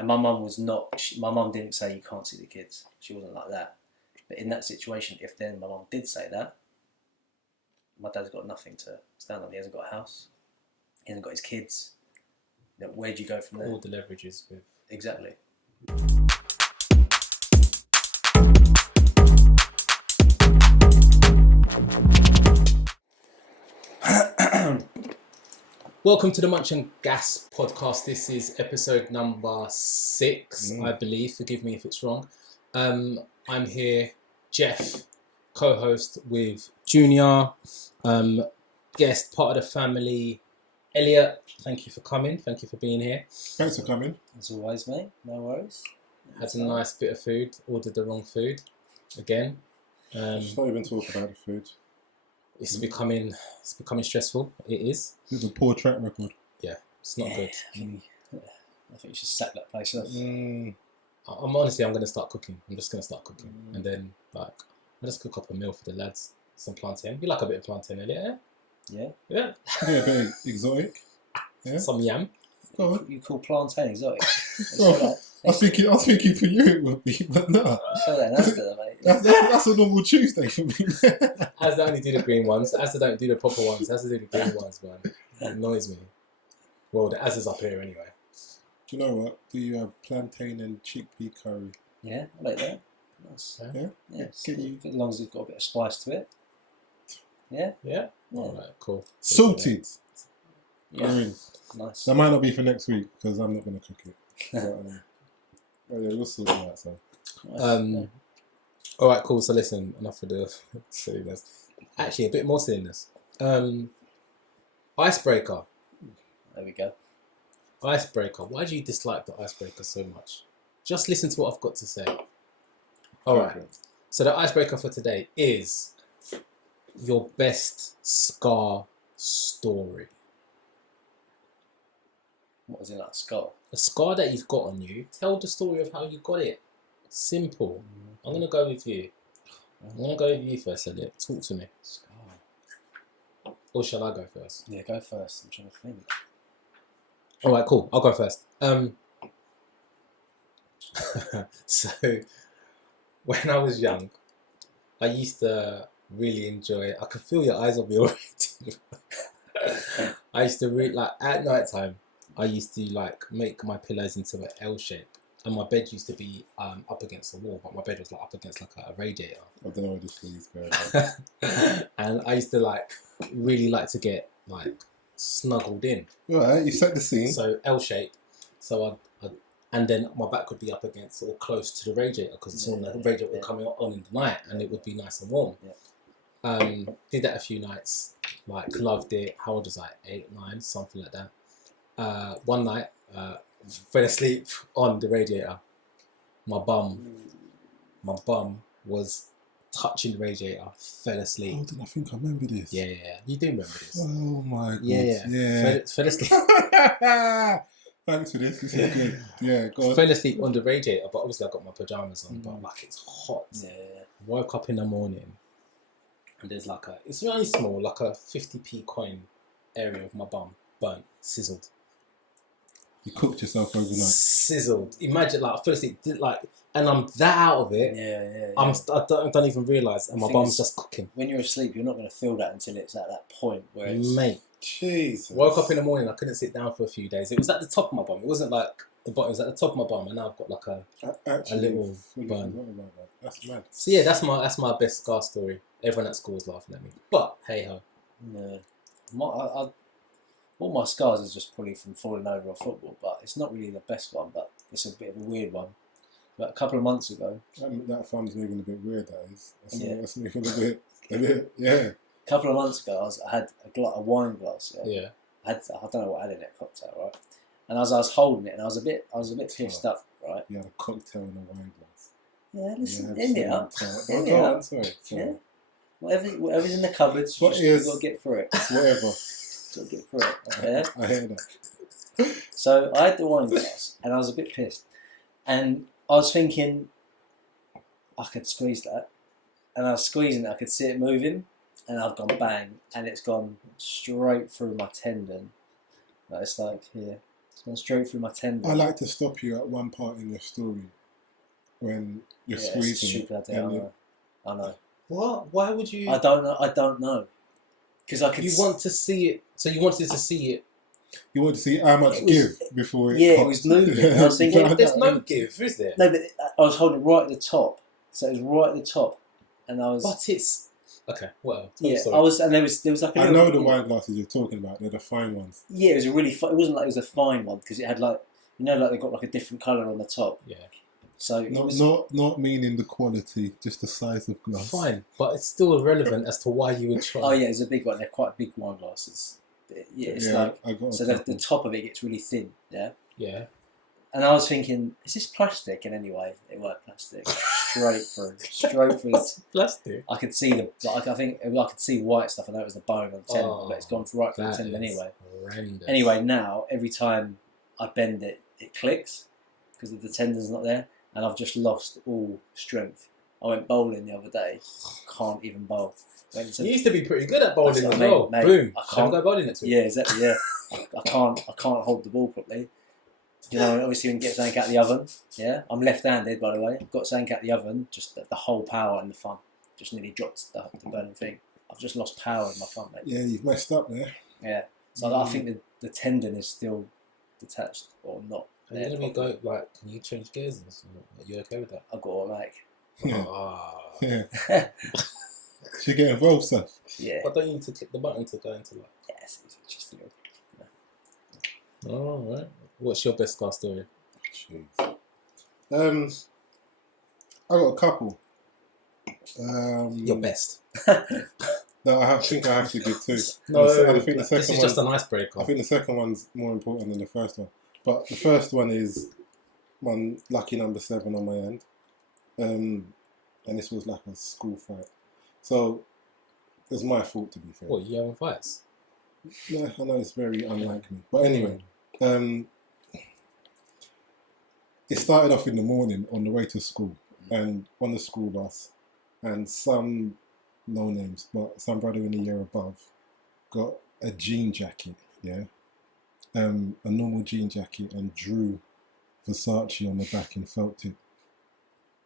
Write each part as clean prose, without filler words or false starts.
And my mum was not. My mum didn't say you can't see the kids. She wasn't like that. But in that situation, if then my mum did say that, my dad's got nothing to stand on. He hasn't got a house. He hasn't got his kids. Where do you go from there? All the leverages with. Exactly. Welcome to the Munch and Gas podcast. This is episode number 6, I believe. Forgive me if it's wrong. I'm here, Jeff, co-host with Junior, guest, part of the family, Elliot. Thank you for coming. Thank you for being here. Thanks for coming. As always, mate. No worries. Had a nice bit of food. Ordered the wrong food again. Let's not even talk about the food. It's becoming stressful. It is. It's a poor track record. Yeah, it's not good. I think you should sack that place up. I'm going to start cooking. I'm just going to start cooking, and then I'll just cook up a meal for the lads. Some plantain. You like a bit of plantain, Elliot? Yeah. Yeah, a bit exotic. Yeah. Some yam. Go on. You call plantain exotic? I was thinking for you it would be, but no. Show that in Asda, mate. That's a normal Tuesday for me. As they only do the green ones. As they don't do the proper ones. As they do the green ones, man. It annoys me. Well, the As is up here anyway. Do you know what? Do you have plantain and chickpea curry? Yeah, I like that. Nice. Yeah? Yeah, Get as long as it's got a bit of spice to it. Yeah? Yeah? Alright, cool. Salted. Yeah. Curry. Nice. That might not be for next week because I'm not going to cook it. But yeah, we'll sort it out. So. Nice. Alright, cool. So listen, enough of the silliness. Actually, a bit more silliness. Icebreaker. There we go. Icebreaker. Why do you dislike the icebreaker so much? Just listen to what I've got to say. Alright. So the icebreaker for today is your best scar story. What was in that skull? A scar that you've got on you. Tell the story of how you got it. Simple. I'm going to go with you. I'm going to go with you first, Elliot. Talk to me. Skull. Or shall I go first? Yeah, go first. I'm trying to think. Alright, cool. I'll go first. So, when I was young, I used to really enjoy. I could feel your eyes on me already. I used to read at night time. I used to make my pillows into an L shape, and my bed used to be up against a wall, but my bed was up against a radiator. I don't know where this is going. And I used to really like to get snuggled in. Alright, you set the scene. So L shape. So and then my back would be up against or close to the radiator because it's on the radiator coming on in the night, and it would be nice and warm. Yeah. Did that a few nights. Loved it. How old was I? 8, 9, something like that. One night, fell asleep on the radiator. My bum was touching the radiator. Fell asleep. Oh, I think I remember this. Yeah. You do remember this? Oh my god. Yeah. Fell asleep. Thanks for this. This is good. Yeah, go on. Fell asleep on the radiator, but obviously I got my pajamas on. But it's hot. Yeah. Woke up in the morning, and there's it's really small, a 50p coin area of my bum burnt, sizzled. You cooked yourself overnight. Sizzled. Imagine I fell asleep, and I'm that out of it. Yeah. I don't even realise, and my bum's just cooking. When you're asleep, you're not going to feel that until it's at that point where it's... Mate. Jesus. Woke up in the morning, I couldn't sit down for a few days. It was at the top of my bum. It wasn't the bottom, it was at the top of my bum, and now I've got a little burn. That's mad. So yeah, that's my best scar story. Everyone at school was laughing at me. But hey ho. No. All my scars is just probably from falling over on football, but it's not really the best one, but it's a bit of a weird one. But a couple of months ago... That thumb's moving a bit weird, that is. That's moving a bit, yeah. A couple of months ago, I had a wine glass, Yeah. I don't know what I had in it, cocktail, right? And as I was holding it, and I was a bit pissed up, right? You had a cocktail in a wine glass. Yeah, listen, in it up. Sorry. Yeah. Whatever's in the cupboards, you've got to get through it. Whatever. Got to get through it. Yeah? I hear that. So I had the wine glass, and I was a bit pissed. And I was thinking, I could squeeze that. And I was squeezing it, I could see it moving. And I've gone bang, and it's gone straight through my tendon. It's here. It's gone straight through my tendon. I like to stop you at one part in your story when you're It's squeezing. stupid idea. I know. What? Why would you? I don't know. Because I could. You want to see it, so you wanted to see it. You want to see how much It was- give before it Yeah, it pops. was moving. I was thinking, Yeah, there's no give, is there? No, but I was holding it right at the top, so it was right at the top, and I was. But it's okay. Well, Yeah, sorry. I was, and there was like. A I little, know the wine glasses you're talking about. They're the fine ones. Yeah, it was a really. It wasn't like it was a fine one because it had like like they got like a different colour on the top. Yeah. So it Not was, not meaning the quality, just the size of glass. Fine, but it's still irrelevant as to why you would try. Oh yeah, it's a big one. They're quite big wine glasses. Yeah, it's like I got a so couple. the top of it gets really thin. Yeah. Yeah. And I was thinking, is this plastic in any way? It weren't plastic. Straight through. Plastic. I could see I think I could see white stuff. I know it was the bone on the tendon, Oh, but it's gone right through the That tendon is anyway. horrendous. Anyway, now every time I bend it, it clicks because the tendon's not there, and I've just lost all strength. I went bowling the other day. Can't even bowl. Went to, You used to be pretty good at bowling That's as what I well. mean, mate. Boom. I Shall we can't- go bowling next week? yeah, exactly. Yeah, I can't hold the ball properly. You know, obviously when you get something out the oven. Yeah, I'm left-handed by the way. Got something out the oven, just the whole power and the fun. Just nearly dropped the burning thing. I've just lost power in my fun, mate. Yeah, you've messed up there. Yeah. So I think the tendon is still detached or not. Are you going to be can you change gears and stuff? Are you okay with that? I've got automatic. Yeah. Ah. Yeah. Should get involved, son. Yeah. But don't you need to click the button to go into like... Yes, it's just Oh, right. What's your best car story? Jeez. I got a couple. Your best. No, I think I have to give two. No, I think the this second is just one. an icebreaker. I think the second one's more important than the first one. But the first one is one lucky number 7 on my end. And this was like a school fight. So it was my fault, to be fair. What, you having fights? Yeah, I know it's very unlike me. But anyway, it started off in the morning on the way to school and on the school bus, and some, no names, but some brother in the year above got a jean jacket, yeah? A normal jean jacket, and drew Versace on the back in felt tip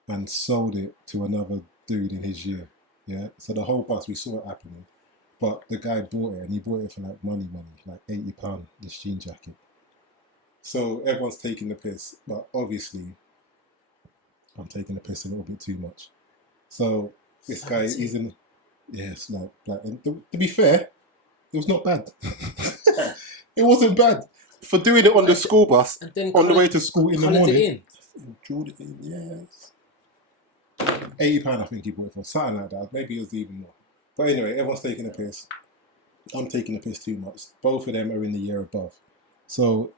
and sold it to another dude in his year, yeah? So the whole bus, we saw it happening. But the guy bought it, and he bought it for like money, like £80, this jean jacket. So everyone's taking the piss, but obviously I'm taking the piss a little bit too much. So this guy, he's in, yes, like, and to be fair, it was not bad. It wasn't bad for doing it on the school bus And then on the way to school in the coloured morning. it in. Drew it in, yes. £80, I think he bought it for, something like that. Maybe it was even more. But anyway, everyone's taking a piss. I'm taking the piss too much. Both of them are in the year above. So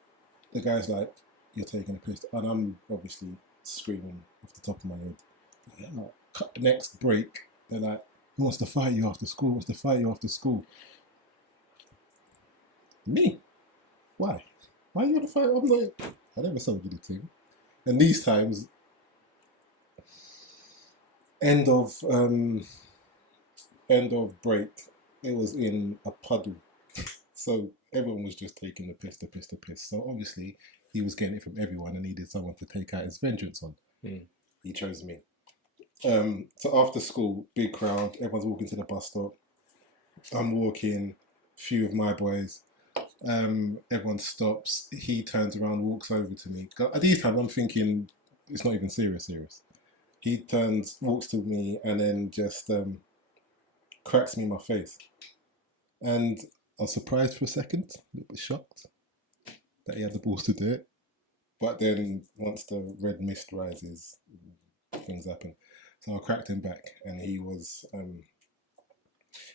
the guy's like, you're taking a piss. And I'm obviously screaming off the top of my head. Cut the next break. They're like, who wants to fight you after school? Wants to fight you after school? Me? Why? Why are you going to fight? I'm like, I never sold you the thing. And these times, end of break, it was in a puddle. So everyone was just taking the piss. So obviously he was getting it from everyone and needed someone to take out his vengeance on. He chose me. So after school, big crowd, everyone's walking to the bus stop. I'm walking, few of my boys. Everyone stops. He turns around, walks over to me. At these times, I'm thinking it's not even serious. He turns, walks to me, and then just cracks me in my face. And I was surprised for a second, a little bit shocked that he had the balls to do it. But then once the red mist rises, things happen. So I cracked him back, and he was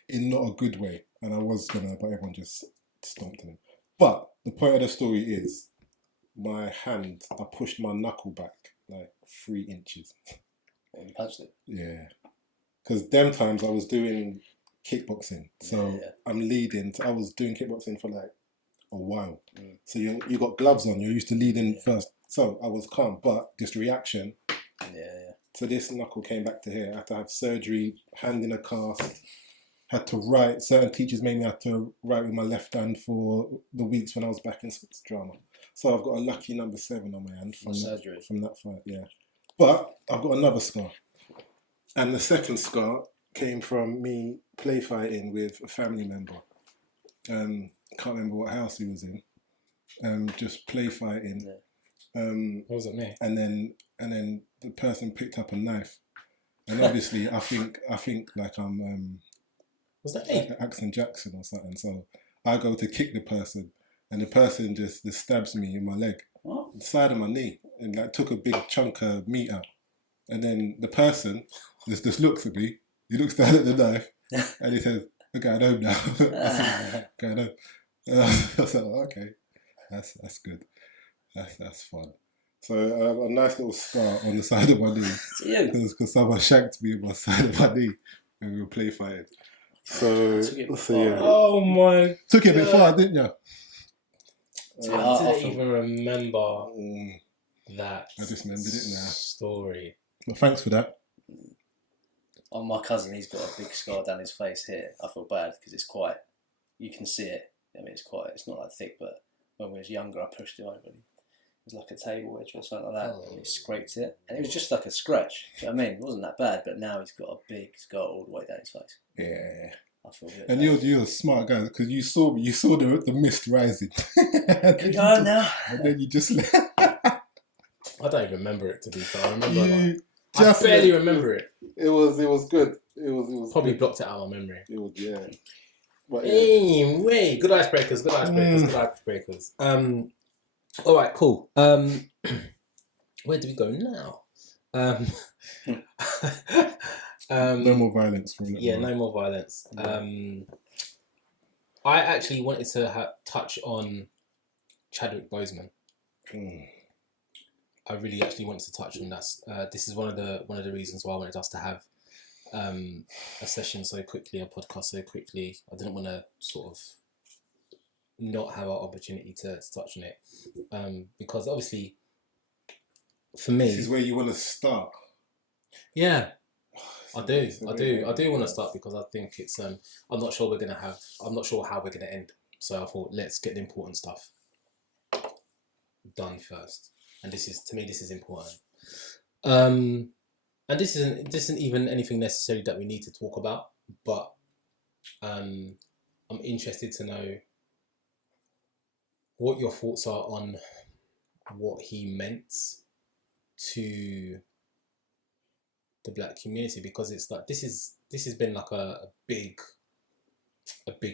in not a good way. And I was gonna, but everyone just stomped him. But the point of the story is, my hand, I pushed my knuckle back like 3 inches. And you punched it. Yeah. Because them times I was doing kickboxing. So Yeah. I'm leading. So I was doing kickboxing for like a while. So you got gloves on. You're used to leading first. So I was calm. But this reaction. Yeah. So this knuckle came back to here. I had to have surgery, hand in a cast. Had to write. Certain teachers made me have to write with my left hand for the weeks when I was back in sports drama. So I've got a lucky number 7 on my hand from surgery. From that fight, yeah. But I've got another scar. And the second scar came from me play fighting with a family member. Can't remember what house he was in. Just play fighting. Yeah. Was it me? And then the person picked up a knife. And obviously I think like I'm Was that like me? Axon Jackson or something. So I go to kick the person and the person just stabs me in my leg. What? The side of my knee, and like took a big chunk of meat out. And then the person just looks at me. He looks down at the knife, and he says, "We're going home now." I said, "Going home." I was like, "Okay, that's good. That's fun." So I got a nice little scar on the side of my knee because someone shanked me on my side of my knee when we were play fighting. So yeah. Oh my! Took it a bit far, didn't you? I didn't even remember that. I just remembered it now. Story. Well, thanks for that. Oh, my cousin, he's got a big scar down his face here. I feel bad because it's quite, you can see it. I mean, it's not that thick, but when we was younger, I pushed it over. It was like a table edge or something like that, and he scraped it, and it was just like a scratch. Do you know what I mean? It wasn't that bad, but now he's got a big scar all the way down his face. Yeah. I feel good. And you're a smart guy because you saw the mist rising. Can we go home now? And then you just I don't even remember it, to be fair. I remember I just barely remember it. It was good. It was Probably good. blocked it out of my memory. It was But yeah. Anyway, good icebreakers. Good icebreakers. All right, cool. Where do we go now? No more violence from Yeah, no more violence. I actually wanted to touch on Chadwick Boseman. I really actually wanted to touch on that. This is one of the reasons why I wanted us to have a session so quickly, a podcast so quickly. I didn't want to sort of not have our opportunity to touch on it, because obviously, for me, this is where you want to start. Yeah, I do want to start because I think it's I'm not sure how we're gonna end. So I thought let's get the important stuff done first, and this is important. And this isn't even anything necessarily that we need to talk about, but I'm interested to know what your thoughts are on what he meant to the black community, because it's like this has been like a big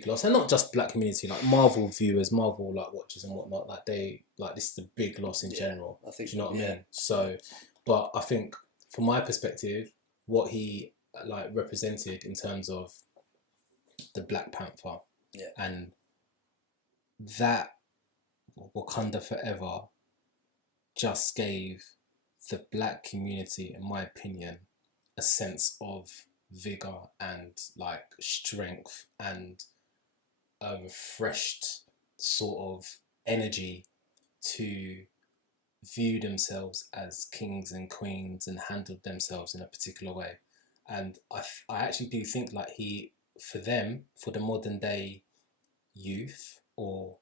loss, and not just black community, like Marvel viewers, Marvel like watchers and whatnot, like this is a big loss in general. I think, do you know what I mean? So, but I think from my perspective, what he like represented in terms of the Black Panther, and that Wakanda Forever just gave the black community, in my opinion, a sense of vigor and like strength and a refreshed sort of energy to view themselves as kings and queens and handle themselves in a particular way. And I actually do think like for the modern day youth or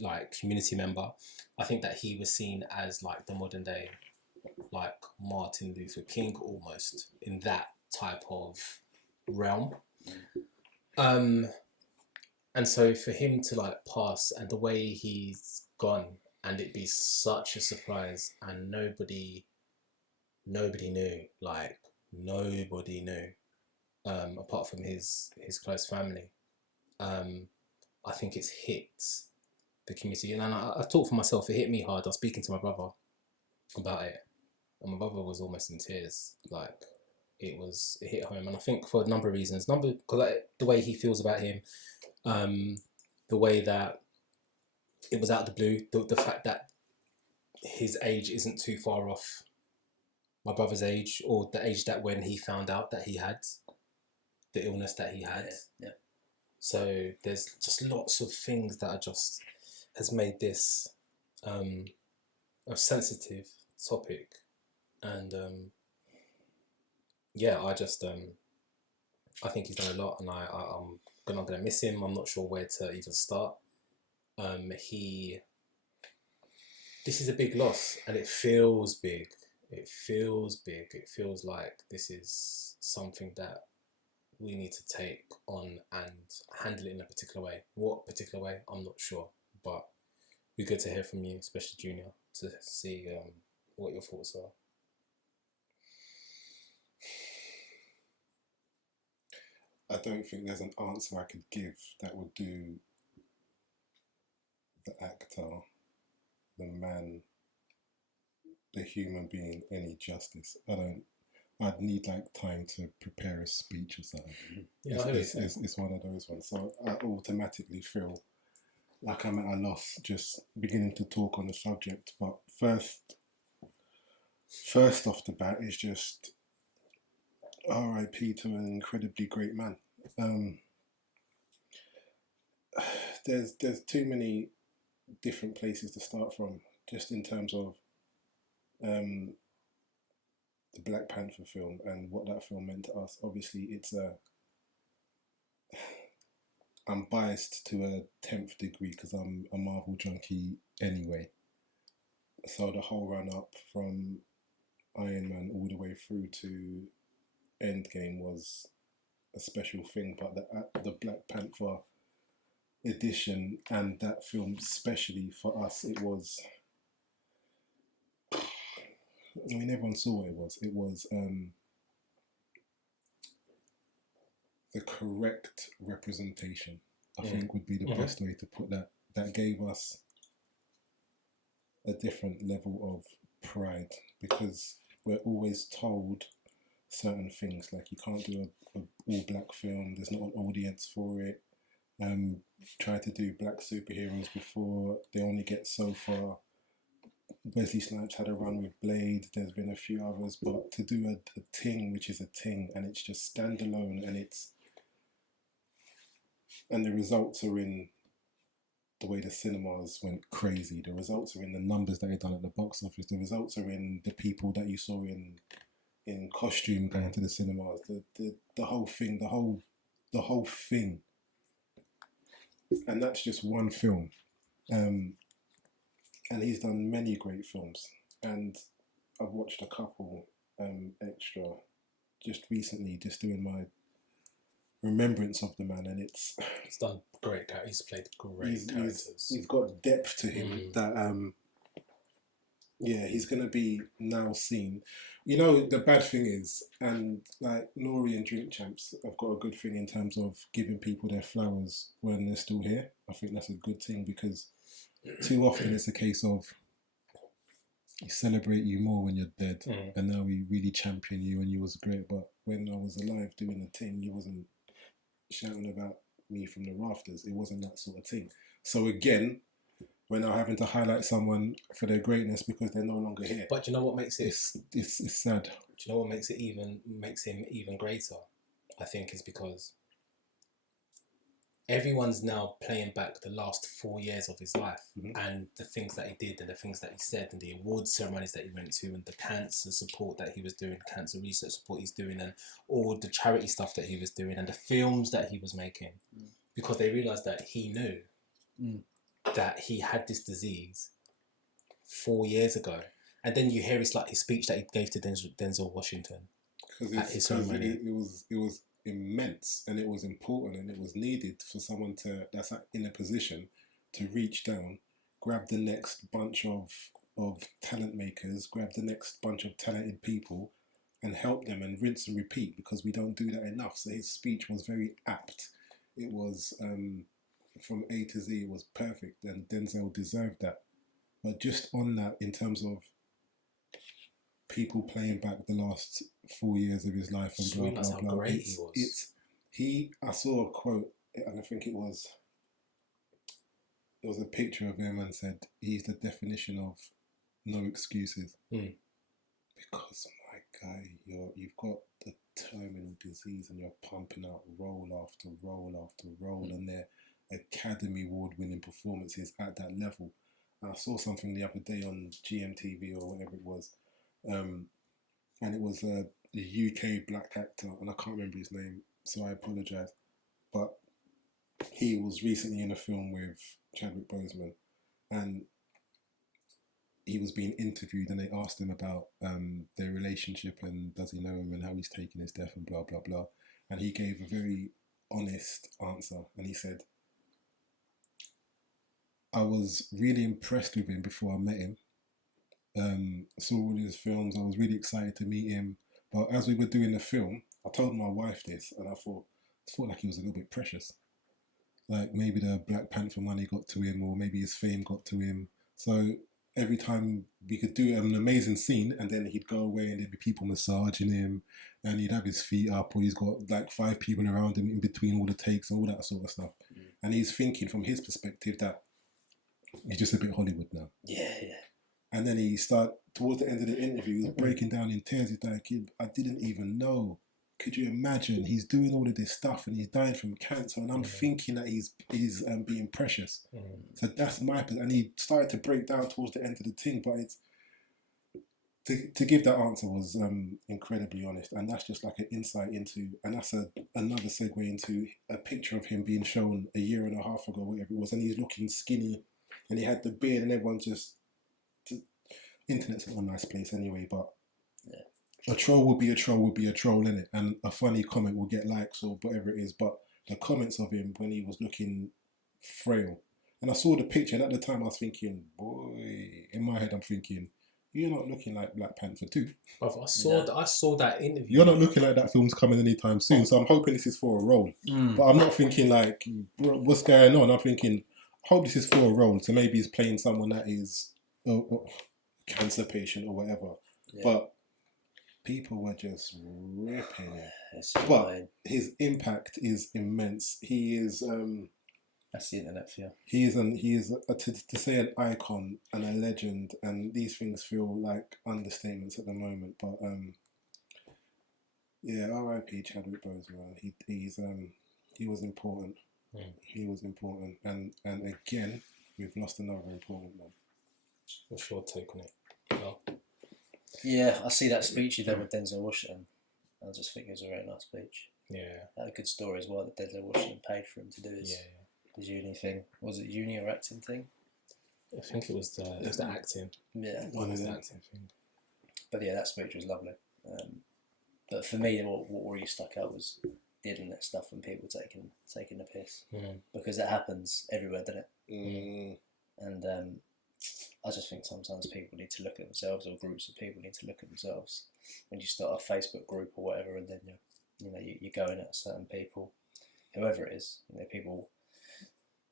like community member, I think that he was seen as like the modern day like Martin Luther King, almost in that type of realm. And so for him to like pass and the way he's gone and it be such a surprise and nobody knew, like nobody knew, apart from his close family. I think it's hit the community, and I talk for myself, it hit me hard. I was speaking to my brother about it, and my brother was almost in tears. Like it hit home, and I think for a number of reasons. Because like, the way he feels about him, the way that it was out of the blue, the fact that his age isn't too far off my brother's age, or the age that when he found out that he had the illness that he had. Yeah. So there's just lots of things that has made this a sensitive topic, and I think he's done a lot, and I'm not gonna miss him. I'm not sure where to even start. He this is a big loss, and it feels big. It feels big. It feels like this is something that we need to take on and handle it in a particular way. What particular way? I'm not sure, but it'd be good to hear from you, especially Junior, to see what your thoughts are. I don't think there's an answer I could give that would do the actor, the man, the human being any justice. I'd need like time to prepare a speech or something. Yeah, It's one of those ones. So I automatically feel like I'm at a loss just beginning to talk on the subject. But first off the bat is just R.I.P. to an incredibly great man. There's too many different places to start from, just in terms of the Black Panther film and what that film meant to us. Obviously, I'm biased to a 10th degree because I'm a Marvel junkie anyway. So the whole run up from Iron Man all the way through to Endgame was a special thing. But the Black Panther edition and that film, especially for us, it was. I mean, everyone saw what it was. It was the correct representation, I think would be the best way to put that. That gave us a different level of pride because we're always told certain things like you can't do a all black film, there's not an audience for it. Try to do black superheroes before, they only get so far. Wesley Snipes had a run with Blade, there's been a few others, but to do a ting which is a ting and it's just standalone and the results are in the way the cinemas went crazy. The results are in the numbers that they done at the box office. The results are in the people that you saw in costume going to the cinemas. The whole thing, the whole thing. And that's just one film. And he's done many great films. And I've watched a couple extra just recently, just doing my remembrance of the man, and he's done great. He's played great characters. He's got depth to him that he's gonna be now seen. You know, the bad thing is, and like Nori and Drink Champs have got a good thing in terms of giving people their flowers when they're still here. I think that's a good thing because too often it's a case of we celebrate you more when you're dead, and now we really champion you and you was great, but when I was alive doing the thing, you wasn't shouting about me from the rafters. It wasn't that sort of thing. So again, we're now having to highlight someone for their greatness because they're no longer here. But do you know what makes it? It's sad. Do you know what makes him even greater? I think is because everyone's now playing back the last 4 years of his life and the things that he did and the things that he said and the awards ceremonies that he went to and the cancer support that he was doing, cancer research support he's doing, and all the charity stuff that he was doing and the films that he was making, because they realised that he knew that he had this disease 4 years ago. And then you hear his speech that he gave to Denzel Washington at his ceremony. It was immense and it was important and it was needed for someone that's in a position to reach down, grab the next bunch of talent makers, grab the next bunch of talented people and help them and rinse and repeat, because we don't do that enough. So his speech was very apt. It was from A to Z, it was perfect, and Denzel deserved that. But just on that, in terms of people playing back the last 4 years of his life and blah blah blah, great he was. I saw a quote and I think it was a picture of him and said he's the definition of no excuses. Because my guy, you've got the terminal disease and you're pumping out role after role after role, and they're Academy Award winning performances at that level. And I saw something the other day on GMTV or whatever it was, and it was a UK black actor, and I can't remember his name, so I apologise. But he was recently in a film with Chadwick Boseman, and he was being interviewed and they asked him about their relationship and does he know him and how he's taken his death and blah blah blah, and he gave a very honest answer, and he said, I was really impressed with him before I met him. Saw all his films. I was really excited to meet him. But as we were doing the film, I told my wife this, and I thought like he was a little bit precious. Like maybe the Black Panther money got to him, or maybe his fame got to him. So every time we could do an amazing scene, and then he'd go away, and there'd be people massaging him, and he'd have his feet up, or he's got like 5 people around him in between all the takes and all that sort of stuff. And he's thinking from his perspective that he's just a bit Hollywood now. Yeah. And then he towards the end of the interview, he was breaking down in tears. He's like, I didn't even know. Could you imagine? He's doing all of this stuff and he's dying from cancer, and I'm thinking that he's being precious. So that's my, and he started to break down towards the end of the thing. But it's to give that answer was incredibly honest, and that's just like an insight into, and that's another segue into a picture of him being shown a year and a half ago, whatever it was, and he's looking skinny, and he had the beard, and everyone just. Internet's not a nice place anyway, but a troll will be a troll, innit? And a funny comment will get likes or whatever it is. But the comments of him when he was looking frail, and I saw the picture, and at the time I was thinking, boy, in my head I'm thinking, you're not looking like Black Panther 2. I saw that interview. You're not looking like that film's coming anytime soon. So I'm hoping this is for a role. But I'm not thinking like, what's going on? I'm thinking, I hope this is for a role. So maybe he's playing someone that is cancer patient or whatever, but people were just ripping it. But his impact is immense. He is that's the internet for you. He is to say an icon and a legend, and these things feel like understatements at the moment. But R.I.P. Chadwick Boseman. He was important. He was important, and again we've lost another important one. What's your take on it? Oh. Yeah, I see that speech he did with Denzel Washington. I just think it was a very nice speech. Yeah. Had a good story as well that Denzel Washington paid for him to do his uni thing. Was it uni or acting thing? I think it was the acting. Yeah. One of the acting thing. But yeah, that speech was lovely. But for me, what really stuck out was the internet stuff and people taking the piss. Because that happens everywhere, doesn't it? And I just think sometimes people need to look at themselves, or groups of people need to look at themselves. When you start a Facebook group or whatever, and then you're going at certain people, whoever it is, people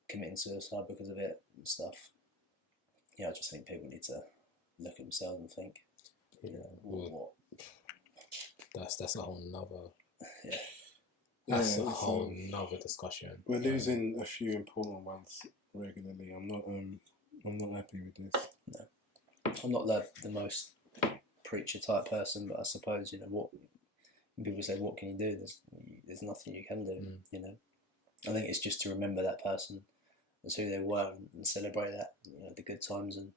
committing suicide because of it and stuff. I just think people need to look at themselves and think, what? That's a whole nother. Yeah. That's a whole nother discussion. We're losing a few important ones regularly. I'm not happy with this. No, I'm not the most preacher type person, but I suppose what when people say, "What can you do?" There's nothing you can do. I think it's just to remember that person as who they were and celebrate that, the good times, and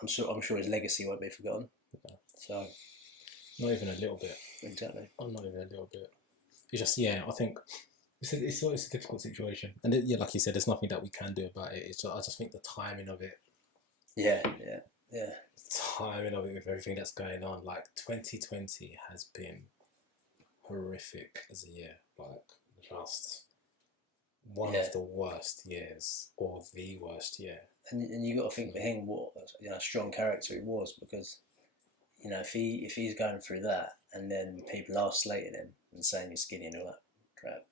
I'm sure his legacy won't be forgotten. So, not even a little bit. Exactly. Not even a little bit. It's just I think. It's a difficult situation, and like you said, there's nothing that we can do about it. I just think the timing of it. Yeah. The timing of it with everything that's going on, like 2020 has been horrific as a year, like just one of the worst years, or the worst year. And you got to think for him what strong character he was, because if he's going through that, and then people are slating him and saying he's skinny and all that crap.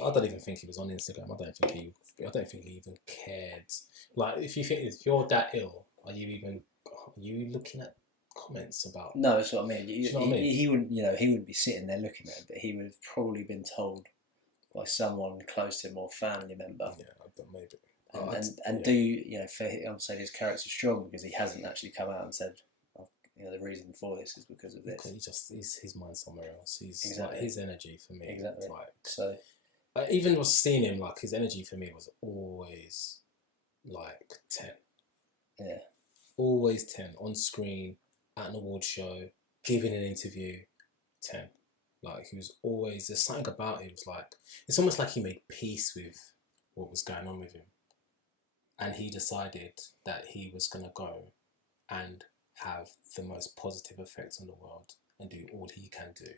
I don't even think he was on Instagram. I don't think he even cared. Like, if you're that ill, are you looking at comments about? No, that's what I mean. You know what I mean? He wouldn't be sitting there looking at it, but he would have probably been told by someone close to him or family member. Yeah, but maybe. I'm saying his character's strong because he hasn't actually come out and said, the reason for this is because of this. He's his mind somewhere else. He's exactly. Like, his energy for me. Exactly. Like, so, even was seeing him, like, his energy for me was always like 10. Yeah. Always 10 on screen, at an award show, giving an interview, 10. Like, he was always, there's something about him. It's almost like he made peace with what was going on with him. and he decided that he was going to go and have the most positive effects on the world and do all he can do.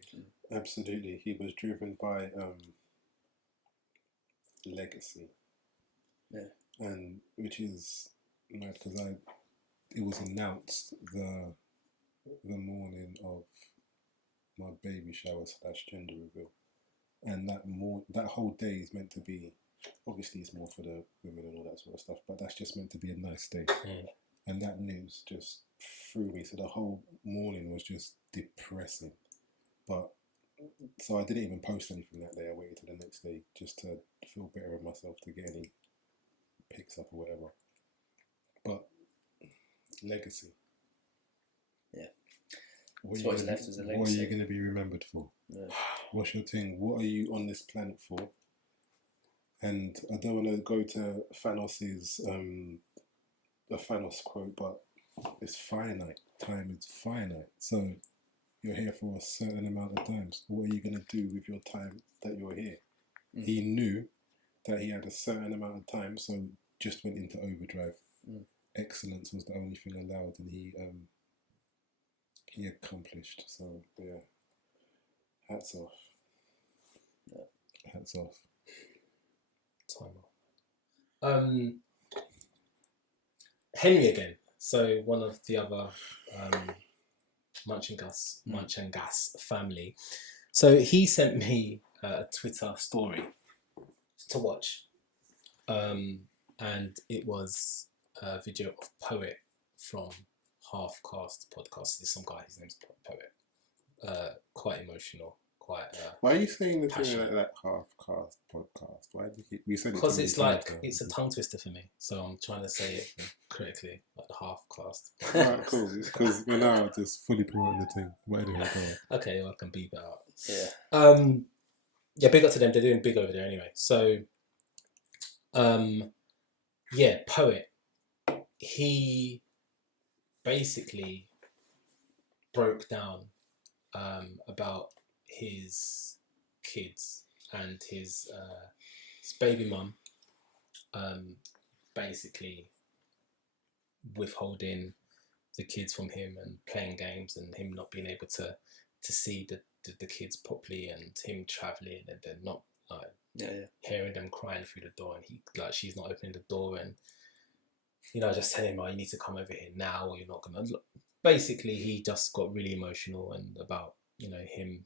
Absolutely, he was driven by legacy. Yeah. And which is mad because it was announced the morning of my baby shower / gender reveal, and that whole day is meant to be, obviously it's more for the women and all that sort of stuff, but that's just meant to be a nice day. And that news just threw me, so the whole morning was just depressing. But so I didn't even post anything that day. I waited till the next day just to feel better with myself, to get any pics up or whatever. But legacy. Yeah. What What is left as a legacy. What are you going to be remembered for? Yeah. What's your thing? What are you on this planet for? And I don't want to go to Thanos's a Thanos quote, but it's finite. Time is finite. So you're here for a certain amount of times. What are you going to do with your time that you're here? He knew that he had a certain amount of time, so just went into overdrive. Excellence was the only thing allowed, and he accomplished. So yeah, hats off. Hats off. Time off. Henry again. So one of the other Munch and Gas family. So he sent me a Twitter story to watch, and it was a video of Poet from Half Cast podcast. There's some guy, his name's Poet. Quite emotional. Why are you saying the thing like Half Cast podcast? Why do you said it? Because it's like it's a tongue twister for me, so I'm trying to say it correctly, like the Half Cast. Alright, cool. It's because we're now just fully promoting the thing. Whatever. Okay, well, I can beep that out. Yeah. Yeah, big up to them. They're doing big over there anyway. So, yeah, Poet. He basically broke down about his kids and his baby mum basically withholding the kids from him and playing games, and him not being able to see the kids properly, and him travelling and then not hearing them crying through the door, and she's not opening the door, and just telling him, you need to come over here now or you're not gonna. Basically, he just got really emotional and about him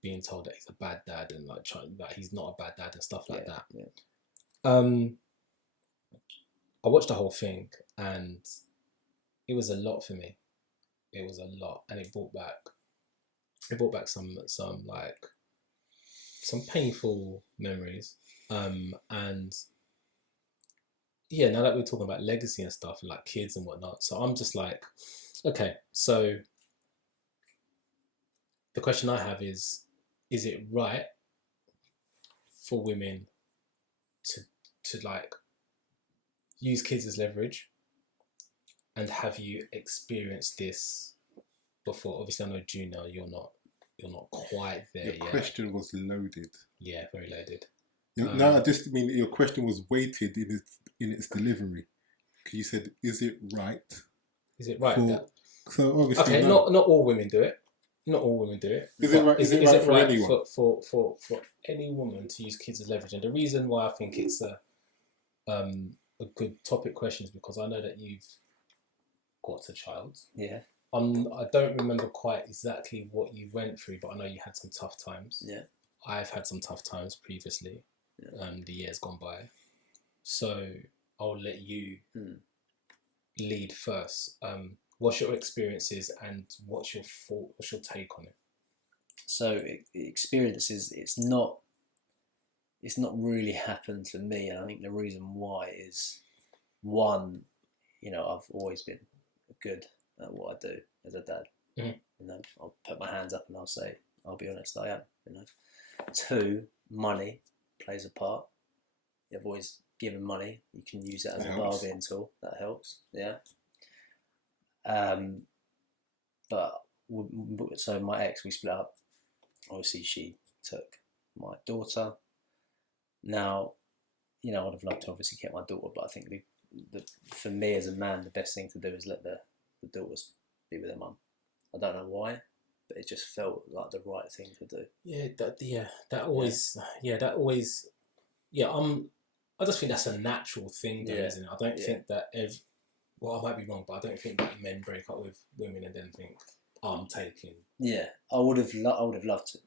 being told that he's a bad dad and that he's not a bad dad and stuff like that. Yeah. I watched the whole thing and it was a lot for me. It was a lot, and it brought back some painful memories. And yeah, now that we're talking about legacy and stuff, and like kids and whatnot, so I'm just like, okay, so the question I have is it right for women to like use kids as leverage? And have you experienced this before? Obviously, I know Junior, you're not quite there yet. Your question was loaded. Yeah, very loaded. No, I just mean your question was weighted in its delivery. You said, "Is it right?" Is it right? So obviously, okay, no. not all women do it. Not all women do it. Is it right? Is it right for anyone? For any woman to use kids as leverage? And the reason why I think it's a good topic question is because I know that you've got a child. Yeah. I don't remember quite exactly what you went through, but I know you had some tough times. Yeah. I've had some tough times previously. Yeah. The years gone by. So I'll let you lead first. What's your experiences and what's your take on it? So experiences, it's not really happened to me, and I think the reason why is, one, I've always been good at what I do as a dad. Mm-hmm. I'll put my hands up and I'll be honest, I am. Two, money plays a part. You've always given money. You can use it as a bargaining tool. That helps. Yeah. But so my ex, we split up. Obviously, she took my daughter. Now, I would have loved to obviously get my daughter, but I think for me as a man, the best thing to do is let the daughters be with their mum. I don't know why, but it just felt like the right thing to do. That always. I just think that's a natural thing, though, isn't it? I don't think that well, I might be wrong, but I don't think that men break up with women and then think, I'm taking. Yeah, I would have loved to.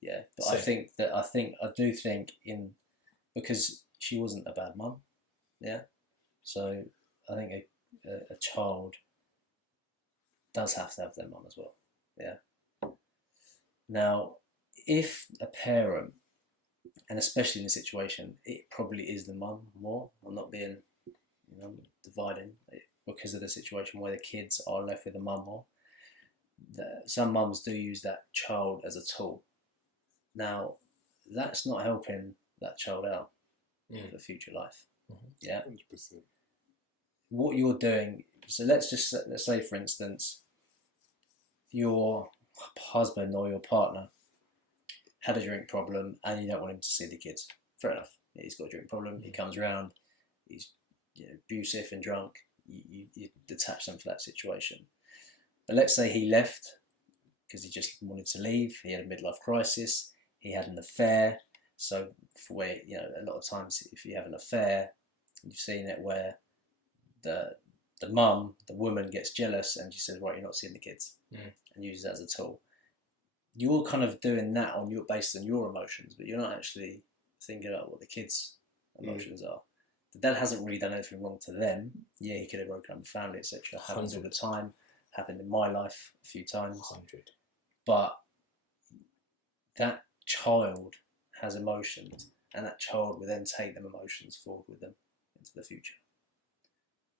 Yeah, but Same. I do think because she wasn't a bad mum. Yeah, so I think a child does have to have their mum as well. Yeah. Now, if a parent, and especially in a situation, it probably is the mum more. I'm not being, dividing because of the situation where the kids are left with the mum more. Some mums do use that child as a tool. Now, that's not helping that child out for future life. Mm-hmm. Yeah. 100%. What you're doing. So let's say, for instance, your husband or your partner had a drink problem and you don't want him to see the kids. Fair enough. He's got a drink problem. He comes around. He's abusive and drunk. You detach them from that situation. But let's say he left because he just wanted to leave. He had a midlife crisis. He had an affair. So for where a lot of times if you have an affair, you've seen it where the mum, the woman gets jealous and she says, right, you're not seeing the kids, and uses that as a tool. You're kind of doing that based on your emotions, but you're not actually thinking about what the kids' emotions are. The dad hasn't really done anything wrong to them. Yeah, he could have broken up the family, etc. Happens all the time. Happened in my life a few times. 100. But that child has emotions, and that child will then take them emotions forward with them into the future.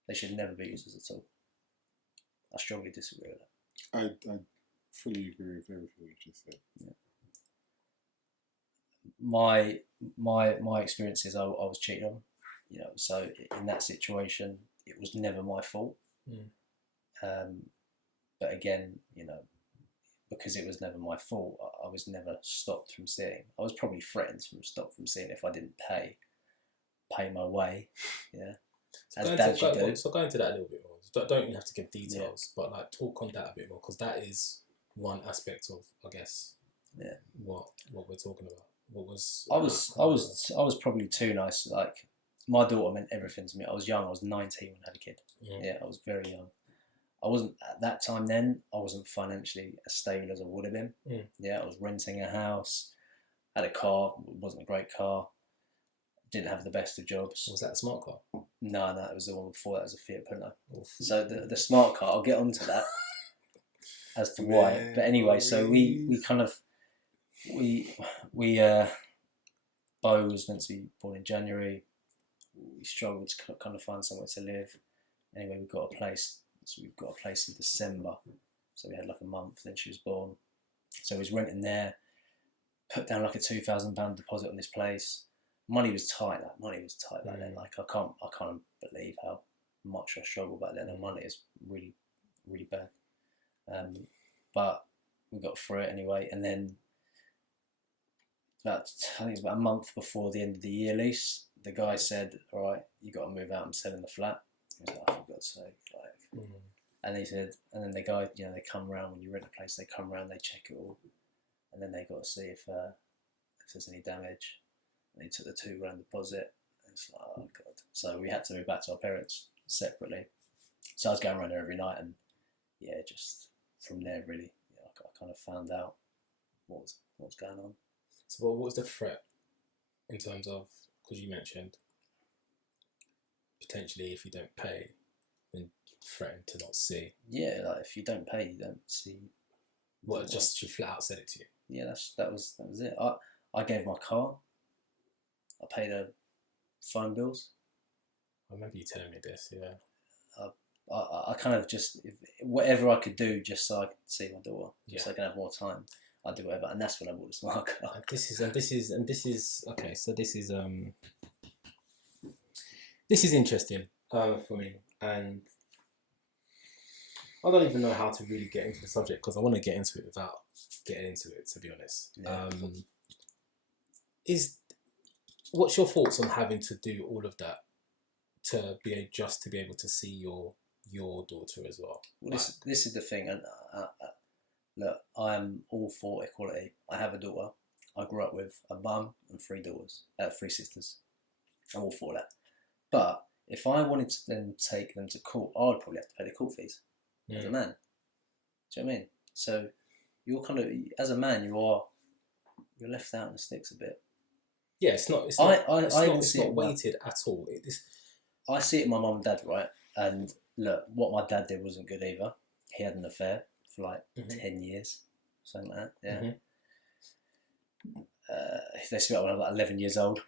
They should never be used as a tool. I strongly disagree with that. I fully agree with everything you just said. Yeah. My experience is I was cheated on. So in that situation, it was never my fault. But again, because it was never my fault, I was never stopped from seeing. I was probably threatened stopped from seeing if I didn't pay my way. Yeah. So go into that a little bit more. Don't you have to give details, but like talk on that a bit more, because that is one aspect of, I guess, what we're talking about. I was probably too nice. Like, my daughter meant everything to me. I was young. I was 19 when I had a kid. Yeah, I was very young. I wasn't at that time. Then I wasn't financially as stable as I would have been. Yeah, I was renting a house, had a car. It wasn't a great car. Didn't have the best of jobs. Was that a smart car? No, it was the one before. That was a Fiat Punto. So the smart car, I'll get onto that as to why. But anyway, so we kind of Bo was meant to be born in January. We struggled to kind of find somewhere to live. Anyway, we got a place. So we've got a place in December. So we had like a month. Then she was born. So we was renting there. Put down like a £2,000 deposit on this place. Money was tight. Back then. Like I can't believe how much I struggled back then. And money is really, really bad. But we got through it anyway. And then I think it's about a month before the end of the year lease, the guy said, "All right, you got to move out. I'm selling the flat." I was like, "Oh, for God's sake!" And he said, and then the guy, they come round when you rent a place. They come round, they check it all, and then they got to see if there's any damage. And he took the £2,000 deposit. And it's like, oh God! So we had to move back to our parents separately. So I was going around there every night, and just from there, really, I kind of found out what was going on. So what was the threat in terms of, because you mentioned potentially if you don't pay, then threaten to not see. Yeah, like if you don't pay, you don't see. What? Just she flat out said it to you. Yeah, that was it. I gave my car. I paid her phone bills. I remember you telling me this. Yeah. I kind of just whatever I could do just so I could see my daughter, just so I can have more time. I'd do whatever, and that's when I bought the smart car. This is okay. So this is interesting for me, and I don't even know how to really get into the subject because I want to get into it without getting into it. To be honest, what's your thoughts on having to do all of that to be able to see your daughter as well. Well, this is the thing, and look, I'm all for equality. I have a daughter. I grew up with a mum and three sisters. I'm all for that. But if I wanted to then take them to court, I'd probably have to pay the court fees as a man. Do you know what I mean? So you're kind of, as a man, you're left out in the sticks a bit. Yeah, it's not weighted at all. I see it in my mum and dad, right? And look, what my dad did wasn't good either. He had an affair for like 10 years, something like that. Yeah. They split up when I was like 11 years old.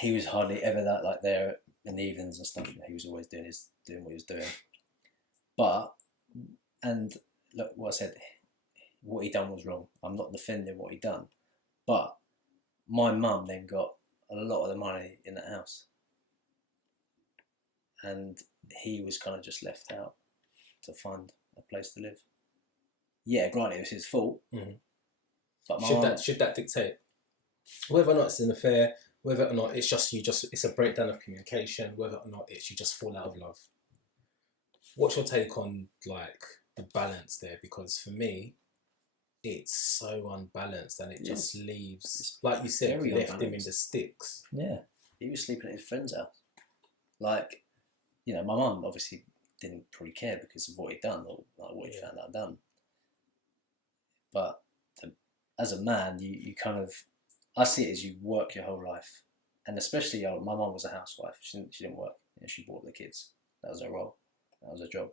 He was hardly ever that like there in the evenings and stuff. He was always doing what he was doing. But, and look, what I said, what he done was wrong. I'm not defending what he done. But my mum then got a lot of the money in that house. And he was kind of just left out to find a place to live. Yeah, granted, it was his fault. But should that dictate whether or not it's an affair, whether or not it's it's a breakdown of communication, whether or not it's you just fall out of love? What's your take on like the balance there? Because for me, it's so unbalanced, and it just leaves, like you said, left him in the sticks. Yeah, he was sleeping at his friend's house. Like, you know, my mum obviously didn't probably care because of what he'd done or like what he found out done. But as a man, you kind of, I see it as you work your whole life, and especially my mum was a housewife. She didn't work. You know, she brought up the kids. That was her role. That was her job.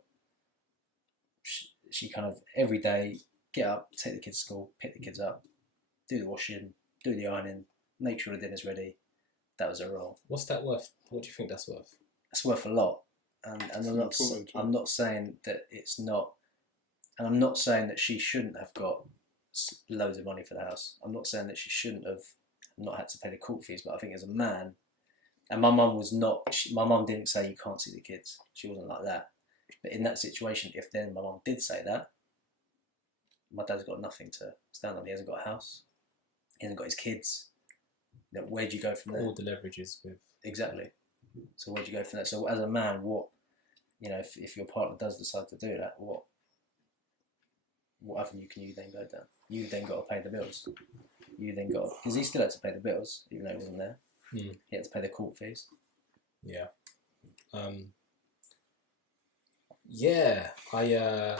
She kind of every day get up, take the kids to school, pick the kids up, do the washing, do the ironing, make sure the dinner's ready. That was her role. What's that worth? What do you think that's worth? It's worth a lot, and I'm not saying that it's not, and I'm not saying that she shouldn't have got loads of money for the house. I'm not saying that she shouldn't have not had to pay the court fees, but I think as a man, and my mum was not. My mum didn't say you can't see the kids. She wasn't like that. But in that situation, if then my mum did say that, my dad's got nothing to stand on. He hasn't got a house. He hasn't got his kids. Then where do you go from there? All the leverages with exactly. So where do you go from there? So as a man, what, you know, if your partner does decide to do that, what avenue can you then go down? You then got to pay the bills. You then got, because he still had to pay the bills even though he wasn't there. He had to pay the court fees. Yeah. Yeah, I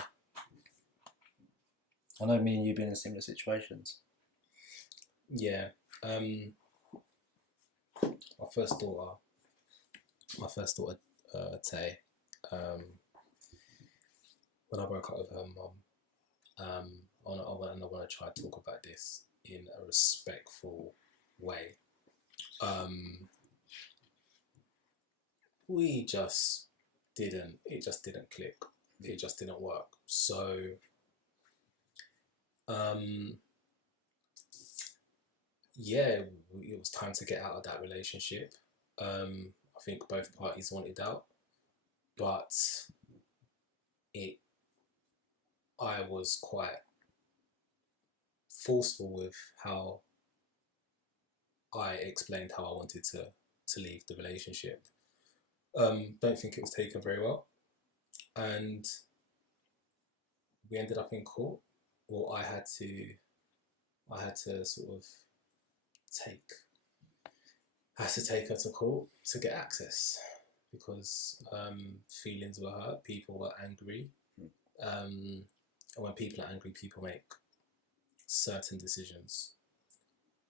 know me and you've been in similar situations. Yeah. My first daughter, Tay, when I broke up with her mum, and I want to try to talk about this in a respectful way. It just didn't click. It just didn't work. So, yeah, it was time to get out of that relationship. I think both parties wanted out, but I was quite forceful with how I explained how I wanted to leave the relationship. Don't think it was taken very well, and we ended up in court. Or I had to sort of take her to court to get access, because feelings were hurt, people were angry, and when people are angry, people make certain decisions,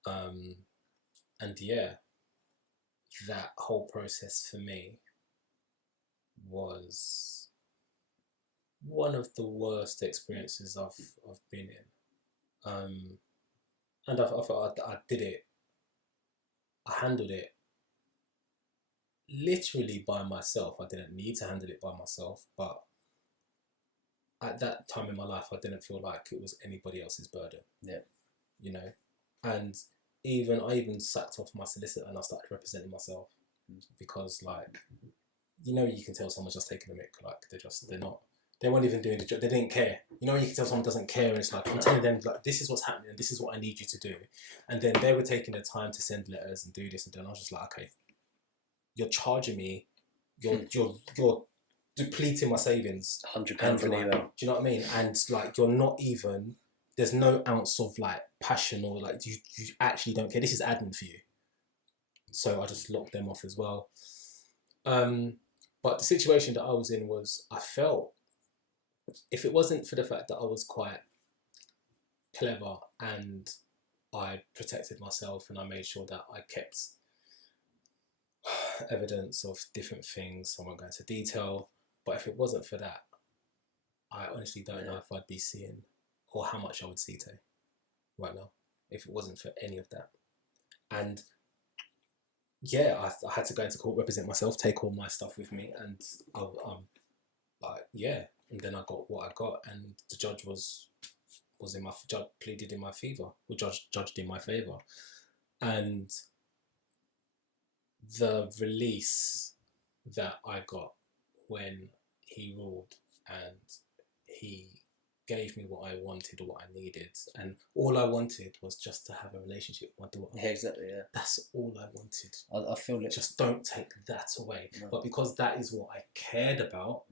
and yeah, that whole process for me was one of the worst experiences I've been in, and I thought I did it. I handled it literally by myself. I didn't need to handle it by myself, but at that time in my life, I didn't feel like it was anybody else's burden. Yeah, you know, and I even sacked off my solicitor and I started representing myself, because, like, you know, you can tell someone's just taking a mick. Like, they weren't even doing the job. They didn't care. You know, you can tell someone doesn't care, and it's like, I'm telling them, like, this is what's happening, and this is what I need you to do. And then they were taking the time to send letters and do this and do that. And I was just like, okay, you're charging me you're depleting my savings. £100 for an Like, email. do you know what I mean? And like, you're not even. There's no ounce of like passion or like you actually don't care. This is admin for you. So I just locked them off as well. But the situation that I was in was, I felt, if it wasn't for the fact that I was quite clever and I protected myself and I made sure that I kept evidence of different things, I won't go into detail, but if it wasn't for that, I honestly don't know if I'd be seeing or how much I would see Tay right now if it wasn't for any of that. And yeah, I had to go into court, represent myself, take all my stuff with me, and and then I got what I got, and the judge pleaded in my favour, or judged in my favour, and the release that I got when he ruled and he gave me what I wanted or what I needed, and all I wanted was just to have a relationship with my daughter. Yeah, exactly. Yeah, that's all I wanted. I feel it. Just don't take that away. No. But because that is what I cared about,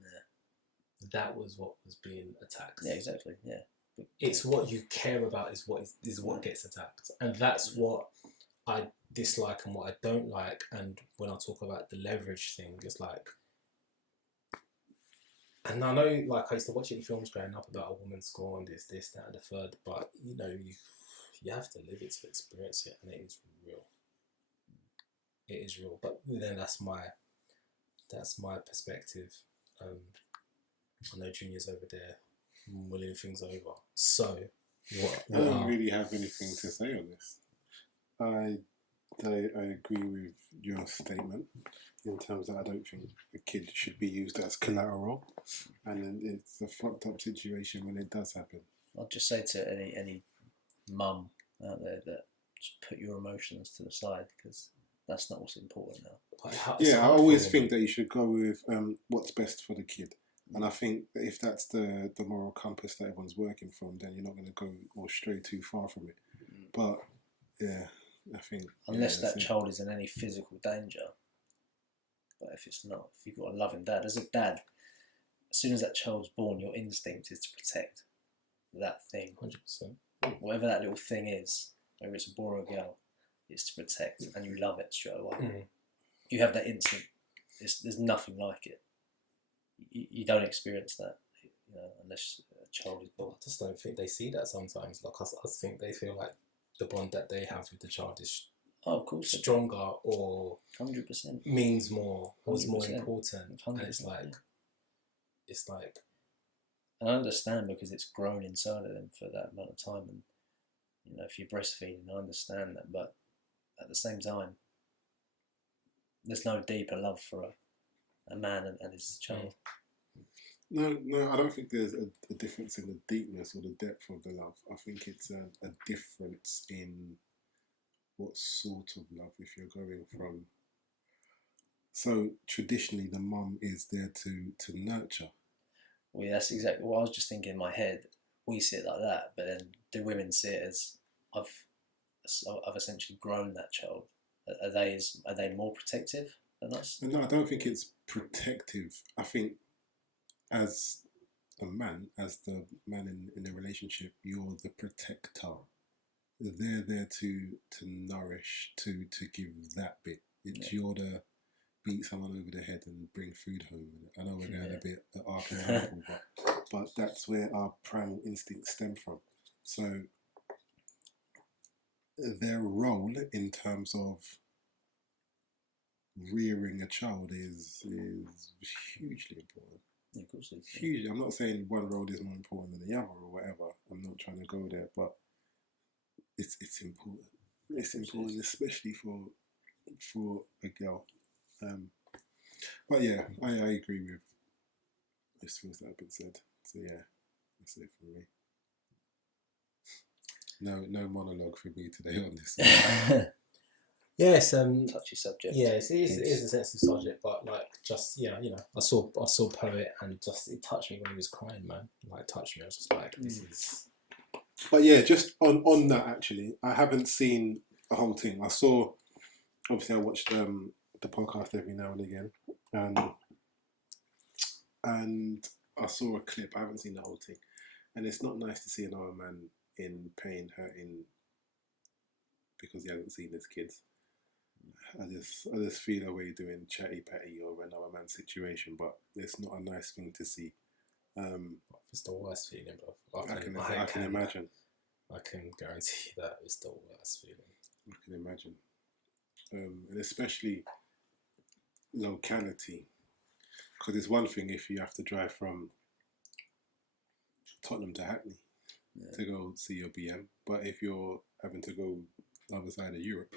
that was what was being attacked. Yeah, exactly. Yeah, it's what you care about is what gets attacked, and that's what I dislike and what I don't like. And when I talk about the leverage thing, it's like. And I know, like, I used to watch it in films growing up about a woman scorned, this, that, and the third. But you know, you have to live it to experience it, and it is real. It is real. But then that's my perspective. I know Junior's over there mulling things over. So, I don't really have anything to say on this. I agree with your statement in terms that I don't think a kid should be used as collateral, and it's a fucked up situation when it does happen. I'll just say to any mum out there that just put your emotions to the side, because that's not what's important now. Yeah, I always think that you should go with what's best for the kid. And I think that if that's the moral compass that everyone's working from, then you're not going to go or stray too far from it. But yeah, I think unless that child is in any physical danger. But if it's not, if you've got a loving dad, as a dad, as soon as that child's born, your instinct is to protect that thing. 100%. Whatever that little thing is, whether it's a boy or a girl, it's to protect, and you love it straight away. Mm. You have that instinct. There's nothing like it. You don't experience that, unless a child is born. I just don't think they see that sometimes. Like, I think they feel like the bond that they have with the child is of course stronger or 100% means more or is more important. 100%, and it's like and I understand, because it's grown inside of them for that amount of time, and if you're breastfeeding, I understand that, but at the same time, there's no deeper love for a man and his child. No, I don't think there's a difference in the deepness or the depth of the love. I think it's a difference in what sort of love, if you're going from. So traditionally, the mum is there to nurture. Well, yeah, that's exactly what I was just thinking in my head. We see it like that, but then do women see it as I've essentially grown that child? Are they more protective than us? No, I don't think it's protective. I think as the man in the relationship, you're the protector. They're there to nourish, to give that bit. It's you're to beat someone over the head and bring food home. I know we're going a bit archetypal, but that's where our primal instincts stem from. So their role in terms of rearing a child is hugely important. Yeah, of course it's hugely. I'm not saying one role is more important than the other or whatever. I'm not trying to go there, but it's important. It's important, especially for a girl. But yeah, I agree with most things that have been said. So yeah, that's it for me. No monologue for me today on this. Yes, touchy subject. Yeah, it is a sensitive subject, but like, just I saw Poet, and just it touched me when he was crying, man. Like, it touched me. I was just like, this is. But yeah, just on that, actually, I haven't seen the whole thing. I saw, obviously, I watched the podcast every now and again, And I saw a clip. I haven't seen the whole thing, and it's not nice to see another man in pain, hurting because he hasn't seen his kids. I just feel a way doing chatty patty over another man's situation, but it's not a nice thing to see. It's the worst feeling, bro. I can imagine. I can guarantee that it's the worst feeling. I can imagine, and especially locality, because it's one thing if you have to drive from Tottenham to Hackney to go see your BM, but if you're having to go the other side of Europe,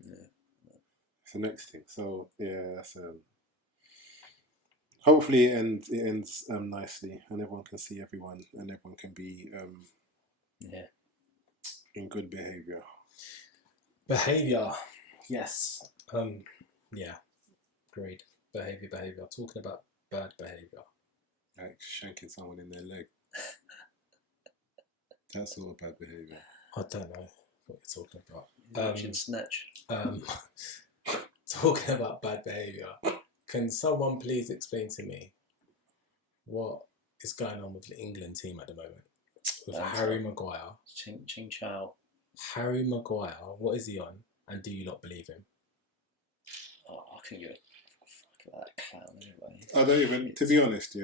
it's the next thing. So yeah, that's hopefully it ends nicely, and everyone can see everyone, and everyone can be in good behaviour. Yes. Yeah. Agreed. Behaviour. Talking about bad behaviour. Like shanking someone in their leg. That's sort of bad behaviour. I don't know what you're talking about. Snatch. Talking about bad behaviour. Can someone please explain to me what is going on with the England team at the moment? With Harry Maguire. Ching Chow. Harry Maguire, what is he on? And do you not believe him? Oh, I couldn't give a fuck about that clown anyway. I don't even, to be honest,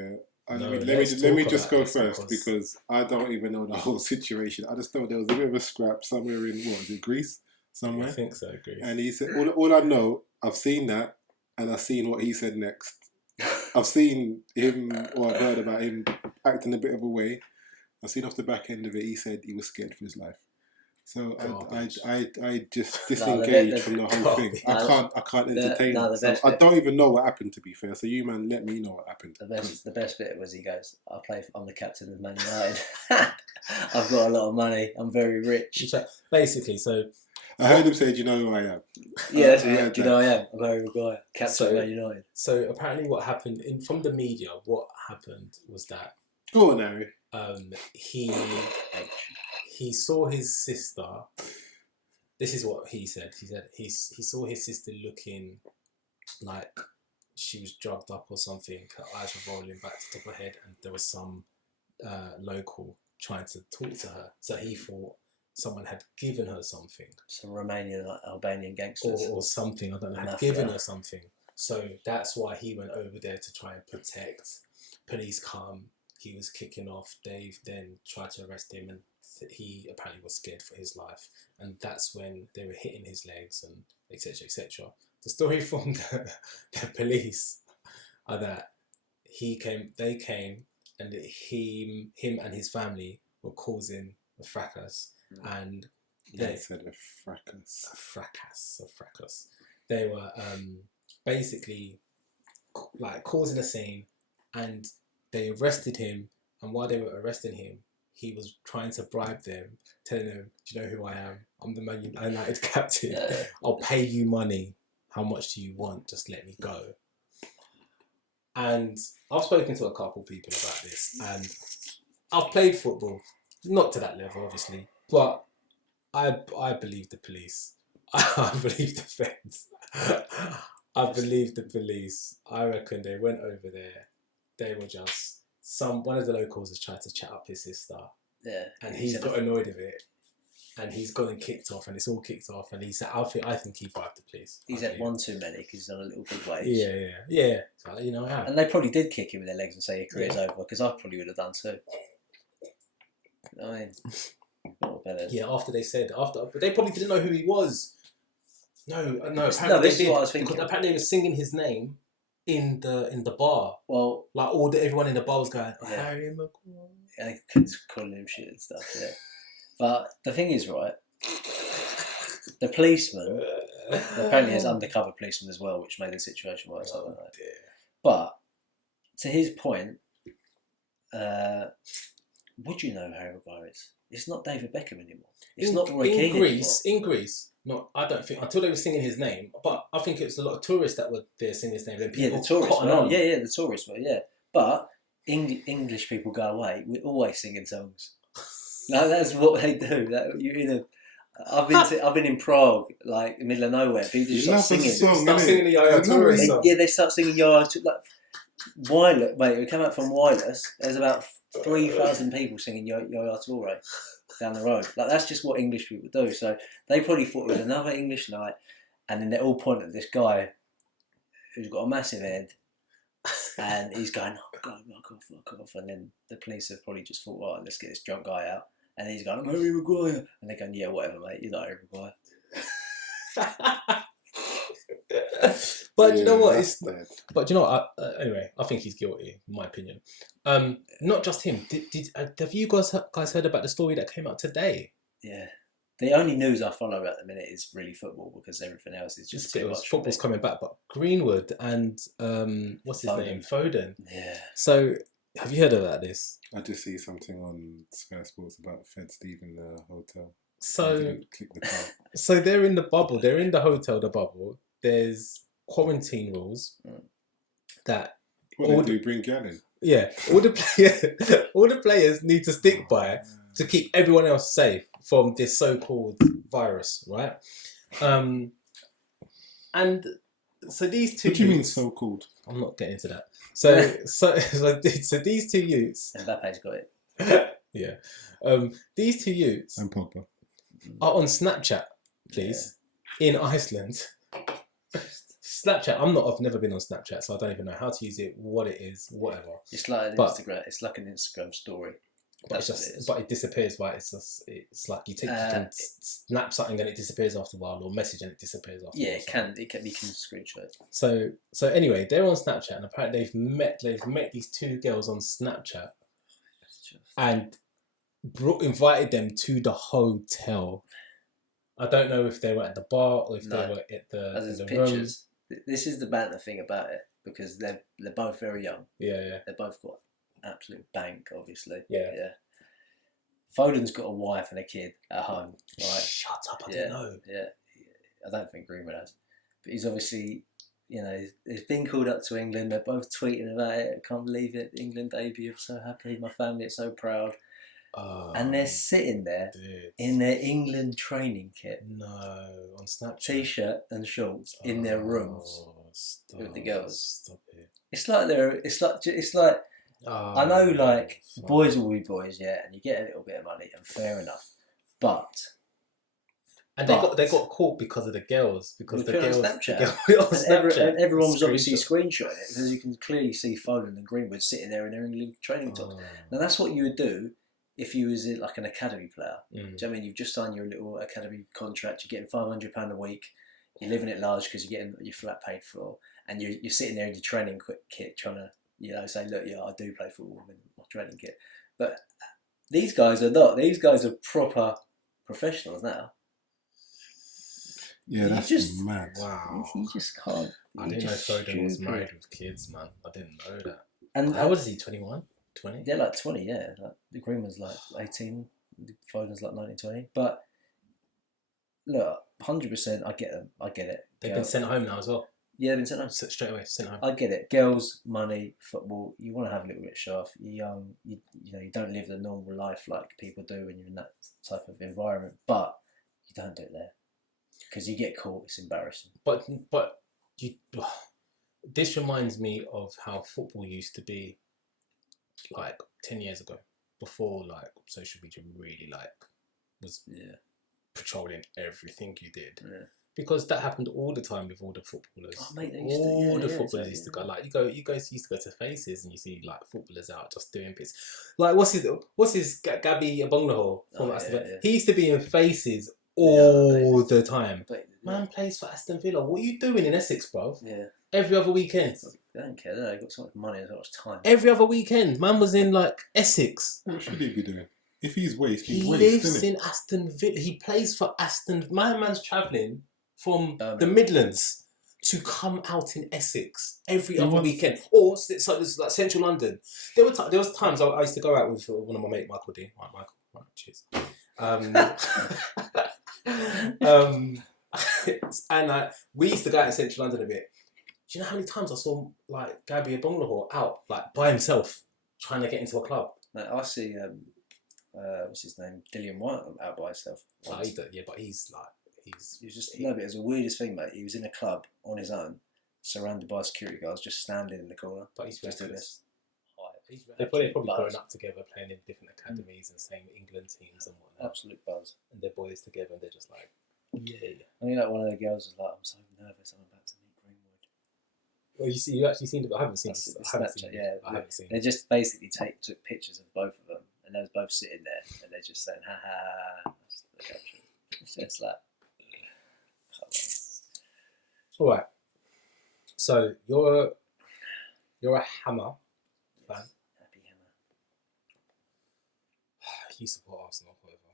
let me just go first because I don't even know the whole situation. I just know there was a bit of a scrap somewhere in, what was it, Greece? Somewhere? I think so, Greece. And he said, all I know, I've seen that and I've seen what he said next. I've seen him, or I've heard about him acting a bit of a way. I've seen off the back end of it, he said he was scared for his life. So I just disengaged from the whole thing. I can't entertain it. So I don't even know what happened, to be fair. So you, man, let me know what happened. The best bit was he goes, I'm the captain of Man United. I've got a lot of money. I'm very rich. Basically, so I heard him say, "Do you know who I am?" Yeah, that's what do you know I am? I'm Harry Maguire, captain of Man United. So apparently, what happened from the media? What happened was that go on, Harry. He saw his sister. This is what he said. He said he saw his sister looking like she was drugged up or something. Her eyes were rolling back to the top of her head, and there was some local trying to talk to her. So he thought someone had given her something. Some Romanian, Albanian gangsters. Or something, I don't know, had given her something. So that's why he went over there to try and protect. Police come. He was kicking off. Dave then tried to arrest him, and he apparently was scared for his life. And that's when they were hitting his legs and etc. etc. The story from the police are that they came, and him and his family were causing a fracas. And they said a fracas. A fracas. They were basically like causing a scene, and they arrested him. And while they were arresting him, he was trying to bribe them, telling them, "Do you know who I am? I'm the Man United captain. I'll pay you money. How much do you want? Just let me go." And I've spoken to a couple people about this, and I've played football, not to that level, obviously, but I believe the police. I believe the feds. I believe the police. I reckon they went over there. They were just one of the locals has tried to chat up his sister. Yeah. And he's got annoyed with it. And he's gone and kicked off, and it's all kicked off. And he said, I think he bribed the police. He's had one too many because he's done a little big wage. Yeah. So, I have. And they probably did kick him in their legs and say your career's over, because I probably would have done too. I mean, not better. Yeah, after but they probably didn't know who he was. No. This is what I was thinking. Because apparently they were singing his name in the bar. Well, like everyone in the bar was going, Harry Maguire. Yeah, calling him shit and stuff. Yeah. But the thing is, right, the policeman apparently has undercover policeman as well, which made the situation worse. I don't know. Dear. But to his point, would you know who Harry Maguire is? It's not David Beckham anymore. It's not Roy Keane anymore. In Greece, I don't think, until they were singing his name, but I think it was a lot of tourists that were there singing his name. Then people the tourists were. Yeah, the tourists were, yeah. But English people go away, we're always singing songs. No, that's what they do. You're in I've been in Prague, like in the middle of nowhere. People just start singing. Start singing the Yaya Toure song. Yeah, they start singing Yaya Toure. Like Wireless, mate. We came out from Wireless. There's about 3,000 people singing Yaya Toure down the road. Like that's just what English people do. So they probably thought it was another English night, and then they all point at this guy who's got a massive head, and he's going, "Oh God, fuck off!" And then the police have probably just thought, "Right, let's get this drunk guy out." And he's going, "I'm Harry Maguire," and they're going, "Yeah, whatever, mate. You're not Harry Maguire." But you know what? But you know what? Anyway, I think he's guilty, in my opinion. Not just him. Have you guys heard about the story that came out today? Yeah. The only news I follow at the minute is really football because everything else is just too much. Football's coming back, but Greenwood and what's his name? Foden. Yeah. So have you heard about this? I just see something on Sky Sports about Feds leaving the hotel. So so they're in the bubble. They're in the hotel, the bubble. There's quarantine rules that what do bring Gal in? Yeah, all the players need to stick by to keep everyone else safe from this so-called virus, right? And so these two. What do you mean so-called? I'm not getting into that. So these two youths. Mbappe's got it. Yeah. These two youths and Pogba are on Snapchat, please, in Iceland. Snapchat. I've never been on Snapchat, so I don't even know how to use it, what it is, whatever. It's like Instagram. It's like an Instagram story. But it disappears, right? It's like you can snap something and it disappears after a while, or message and it disappears after. Yeah, it can. You can screenshot it. So anyway, they're on Snapchat, and apparently they've met these two girls on Snapchat, and invited them to the hotel. I don't know if they were at the bar or if they were at the pictures. Room. This is the banter thing about it because they're both very young. Yeah. They've both got absolute bank, obviously. Yeah. Foden's got a wife and a kid at home, right? Shut up! I didn't know. Yeah, I don't think Greenwood has, but he's obviously, he's been called up to England. They're both tweeting about it. I can't believe it. England debut. I'm so happy. My family are so proud. And they're sitting there in their England training kit. No, on Snapchat. T-shirt and shorts in their rooms with the girls. Stop it. It's like. I know, like boys will be boys, and you get a little bit of money, and fair enough. But they got caught because of the girls, because the girls on Snapchat. And everyone was obviously screenshotting it because you can clearly see Foden and Greenwood sitting there in their England training tops. Now that's what you would do if you was like an academy player. Do you know what I mean? You've just signed your little academy contract. You're getting £500 a week. You're living it large because you're getting your flat paid for, and you're sitting there in your training kit trying to. Say, look, I do play football in my training kit. But these guys are not. These guys are proper professionals now. Yeah, that's just mad. Wow. You just can't. I didn't know Foden was married with kids, man. I didn't know that. And how old is he? 21? 20? They're like 20, yeah. Like, the Greenwood's like 18. Foden's like 19, 20. But look, 100%, I get them. I get it. They've been sent home now as well. Yeah, they've been sent home. Straight away, sent home. I get it. Girls, money, football. You want to have a little bit of show off. You're young. You don't live the normal life like people do when you're in that type of environment. But you don't do it there because you get caught. It's embarrassing. But this reminds me of how football used to be, like 10 years ago, before like social media really was patrolling everything you did. Yeah. Because that happened all the time with all the footballers. Oh, mate, footballers used to go, like you guys used to go to Faces and you see like footballers out just doing bits. Like what's his Gabby Abonglaho from Aston Villa? He used to be in Faces all the time. But, man plays for Aston Villa. What are you doing in Essex, bruv? Yeah. Every other weekend. They don't care. They've got so much money and so much time. Every other weekend, man was in like Essex. What should he be doing? If he's waste, he lives in Aston Villa. He plays for Aston. My man's travelling from the Midlands to come out in Essex every other weekend, or so it's like central London. There was times I used to go out with one of my mate Michael D. Right, Michael. Right, cheers. And we used to go out in central London a bit. Do you know how many times I saw like Gabby Abonglaho out like by himself trying to get into a club? Like, I see what's his name? Dillian White out by himself. Oh, he does, yeah, but he's like He was just no, but it was the weirdest thing, mate. He was in a club on his own, surrounded by security guards, just standing in the corner. But he's just doing reckless. this. They've probably grown up together, playing in different academies and same England teams and whatnot. Absolute buzz. And they're boys together, and they're just like, yeah. I mean, like one of the girls was like, "I'm so nervous. I'm about to meet Greenwood." Well, you actually seen it, but I haven't seen it. I haven't seen it. Yeah, I haven't seen they it. just basically took pictures of both of them, and they was both sitting there, and they're just saying, "Ha ha." That's the caption. It's just like, come on. All right. So you're a Hammer fan. Happy Hammer. You support Arsenal, whatever.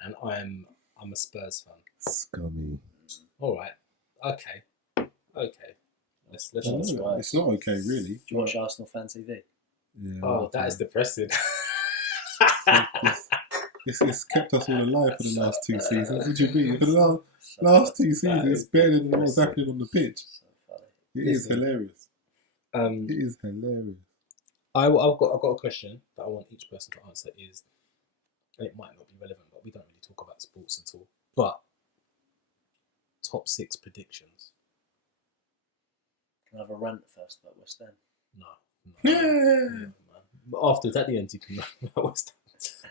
And I'm a Spurs fan. Scummy. All right. Okay. Let's No, just try. it's not okay, really. Do you watch Arsenal fan TV? Yeah, Oh, that is depressing. This has kept us all alive for the last 2 seasons. What do you mean? For the last 2 seasons, it's better than what's happening on the pitch. So funny. It is hilarious. Um, It is hilarious. I've got a question that I want each person to answer is, and it might not be relevant, but we don't really talk about sports at all. But top 6 predictions. Can I have a rant first about West End? No. Yeah, man. But afterwards, at the end, you can West Ham.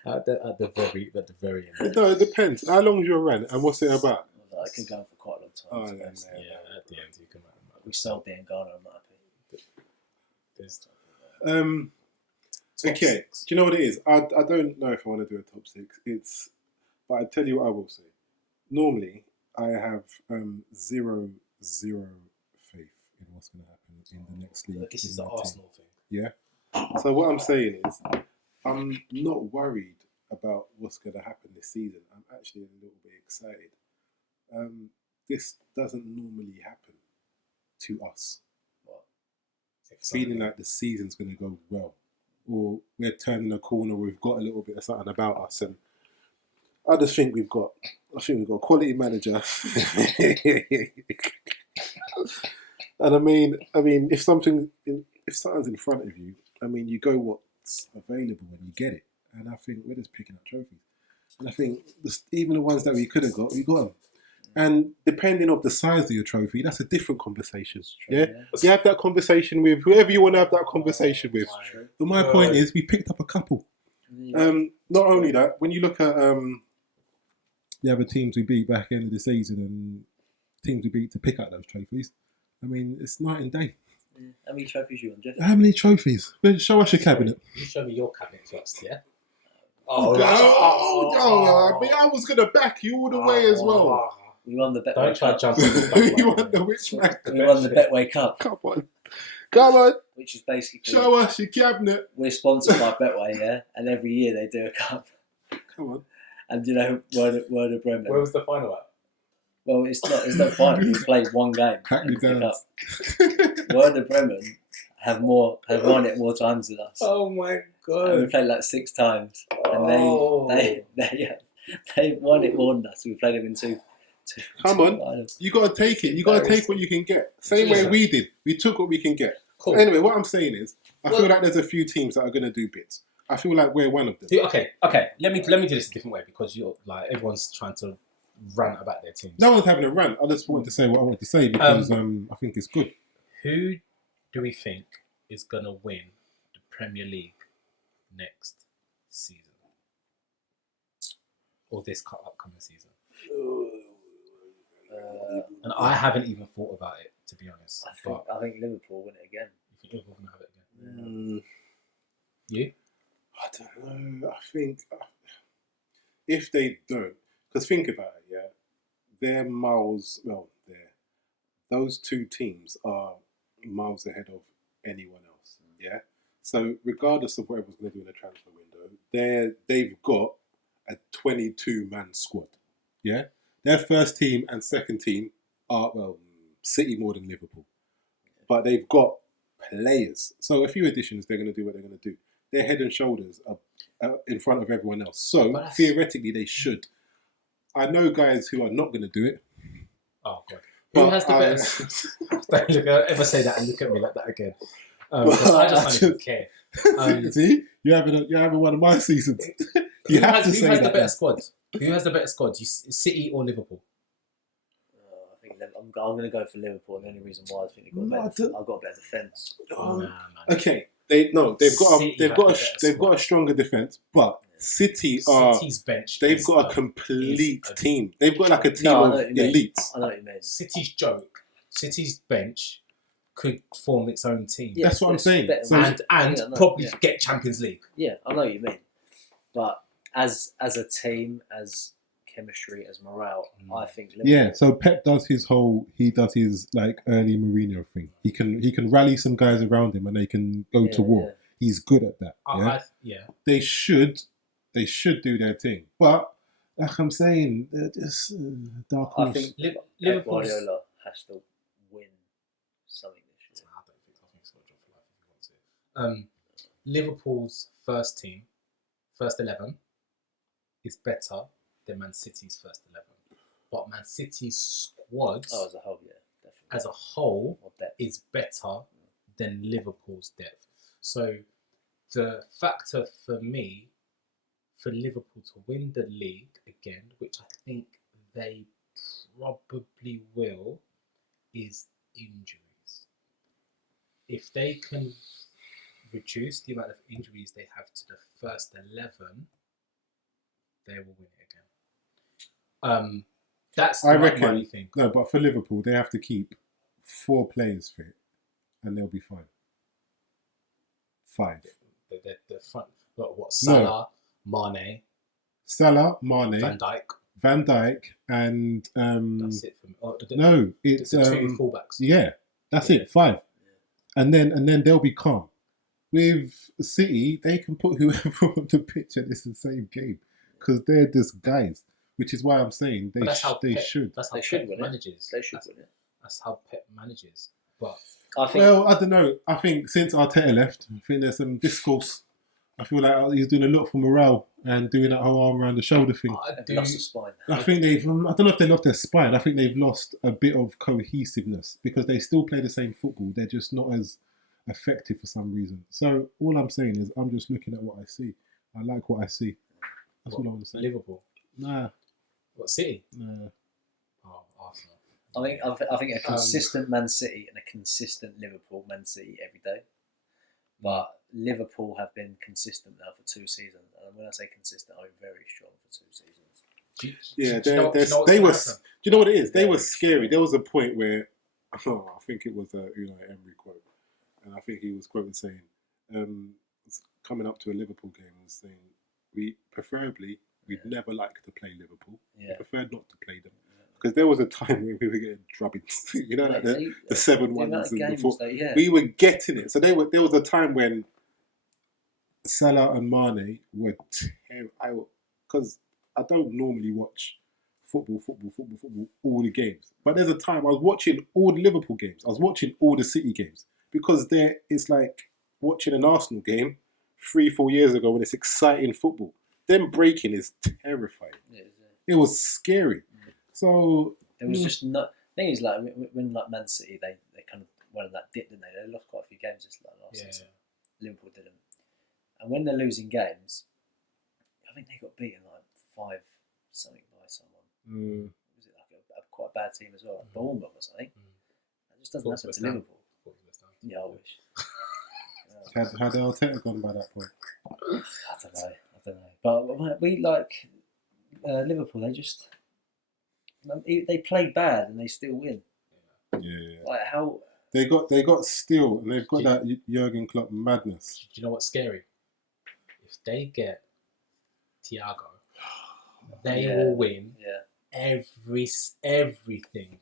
At the very end. No, it depends. How long is your rant and what's it about? I could go on for quite a long time. Oh, to be yeah, honest. man. Yeah, at the end, you can. We sold the Ghana. I'm not happy. There's Okay, top 6. do you know what it is? I don't know if I want to do a top 6. But I tell you what I will say. Normally, I have zero faith in what's going to happen in the next league. This in is the my team. Arsenal thing. Yeah. So what I'm saying is, I'm not worried about what's going to happen this season. I'm actually a little bit excited. This doesn't normally happen to us. Feeling like the season's going to go well, or we're turning a corner, we've got a little bit of something about us, and I think we've got a quality manager. And I mean, if something's in front of you, I mean, you go what's available and you get it. And I think we're just picking up trophies. And I think even the ones that we could have got, we got them. And depending on the size of your trophy, that's a different conversation. Yeah? You have that conversation with whoever you want to have that conversation with. But my point is, we picked up a couple. Not only that, when you look at the other teams we beat back end of the season and teams we beat to pick up those trophies, I mean, it's night and day. How many trophies you won, Jeff? How many trophies? Well, show us your cabinet. You show me your cabinet first, yeah? I was going to back you all the way as well. We won the Betway Don't try Cup. jumping. You won the which one? We won the Betway Cup, Come on. which is basically Show us your cabinet. we're sponsored by Betway, yeah, and every year they do a cup. Come on. And you know, Werder Bremen. Where was the final at? Well, it's no final. We played one game. Hackney It's the Downs. cup. Werder Bremen have won it more times than us. Oh my And we god. played like 6 times, and Oh. they've won it more than us. We played them in two. Come on. finals. You got to take it. You got to take what you can get. Same way we did. We took what we can get. Cool. Anyway, what I'm saying is, I feel like there's a few teams that are going to do bits. I feel like we're one of them. Okay. Let me do this a different way because you're like everyone's trying to rant about their teams. No one's having a rant. I just wanted to say what I wanted to say because I think it's good. Who do we think is gonna win the Premier League next season or this upcoming season? And I haven't even thought about it, to be honest. I think Liverpool win it again. You think Liverpool can have it again? You? I don't know. I think if they don't, because think about it, yeah, they're miles. Well, those 2 teams are miles ahead of anyone else. Yeah. So regardless of what everyone's going to do in the transfer window, they've got a 22-man squad. Yeah. Their first team and second team are City more than Liverpool, but they've got players. So a few additions, they're going to do what they're going to do. They're head and shoulders in front of everyone else. So theoretically, they should. I know guys who are not going to do it. Oh god. Who has the best? Don't ever say that and look at me like that again. I just don't even care. See, you're having one of my seasons. You have to say who has that. the better squad? Who has the better squad? City or Liverpool? I think I'm going to go for Liverpool, and the only reason why I think I've got a better defence. Okay, they've got City a stronger defence, but City's bench. They've got a complete team. They've got like a team of elites. I know what you mean. City's joke. City's bench could form its own team. Yeah, that's what I'm saying. And probably get Champions League. Yeah, I know what you mean. But as a team, as chemistry, as morale, I think Liverpool. Yeah, so Pep does his like early Mourinho thing. He can rally some guys around him and they can go to war. Yeah. He's good at that. They should do their thing. But like I'm saying, they're just dark horse. I think Liverpool Guardiola has to win something this year. I think it's got a job for life if he wants it. Liverpool's first team, first 11, is better than Man City's first 11. But Man City's squad, as a whole, definitely. As a whole, is better than Liverpool's depth. So the factor for me, for Liverpool to win the league again, which I think they probably will, is injuries. If they can reduce the amount of injuries they have to the first 11, they will win it again. That's the money thing. No, but for Liverpool, they have to keep 4 players fit, and they'll be fine. 5. The front. What? Salah, Mane, Van Dijk, and that's it for me. It's the 2 fullbacks. Yeah, that's it. 5, and then they'll be calm. With City, they can put whoever on the pitch and it's the same game because they're just guys. Which is why I'm saying they should. That's how Pep manages. They should win it. That's how Pep manages. But I don't know. I think since Arteta left, I think there's some discourse. I feel like he's doing a lot for morale and doing that whole arm around the shoulder thing. Lost the spine. I think I don't know if they lost their spine. I think they've lost a bit of cohesiveness because they still play the same football. They're just not as effective for some reason. So all I'm saying is I'm just looking at what I see. I like what I see. That's all I want to say. Liverpool? Nah. What, City? Nah. Oh, Arsenal. I think a consistent Man City and a consistent Liverpool, Man City every day. But Liverpool have been consistent now for 2 seasons. And when I say consistent, I mean very strong for 2 seasons. They were. Do you know what it is? They were scary. There was a point where, I think it was a Unai Emery quote, and I think he was quoted saying, coming up to a Liverpool game and saying, we'd never like to play Liverpool. Yeah. We preferred not to play them. Because there was a time when we were getting drubbings, like the 7-1s and before. We were getting it. So there was a time when Salah and Mane were terrible. Because I don't normally watch football all the games. But there's a time I was watching all the Liverpool games. I was watching all the City games. Because it's like watching an Arsenal game 3-4 years ago when it's exciting football. Them breaking is terrifying. It was scary. So it was just not. The thing is, like when like Man City, they kind of went on that dip, didn't they? They lost quite a few games this last season. Liverpool didn't. And when they're losing games, I think they got beaten like 5 something by someone. Was it like a quite bad team as well, like Bournemouth or something? That just doesn't happen to Liverpool. Yeah, I wish. Had Arteta gone by that point? I don't know. But we like Liverpool. They play bad and they still win. Yeah. Like how they got still and they've got that Jurgen Klopp madness. Do you know what's scary? If they get Thiago, they will win everything.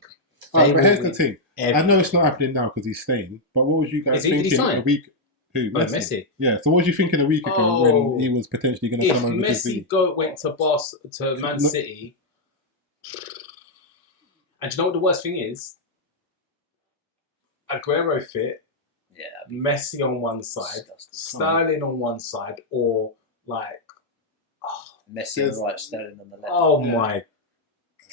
But here's the thing. Everything. I know it's not happening now because he's staying. But what was you guys thinking a week? Who? Messi. Yeah. So what was you thinking a week ago when he was potentially going to come over to City? If Messi went to Man City, and do you know what the worst thing is? Aguero fit. Yeah. Messi on one side, Sterling on one side, or like Messi on the right, Sterling on the left. Oh my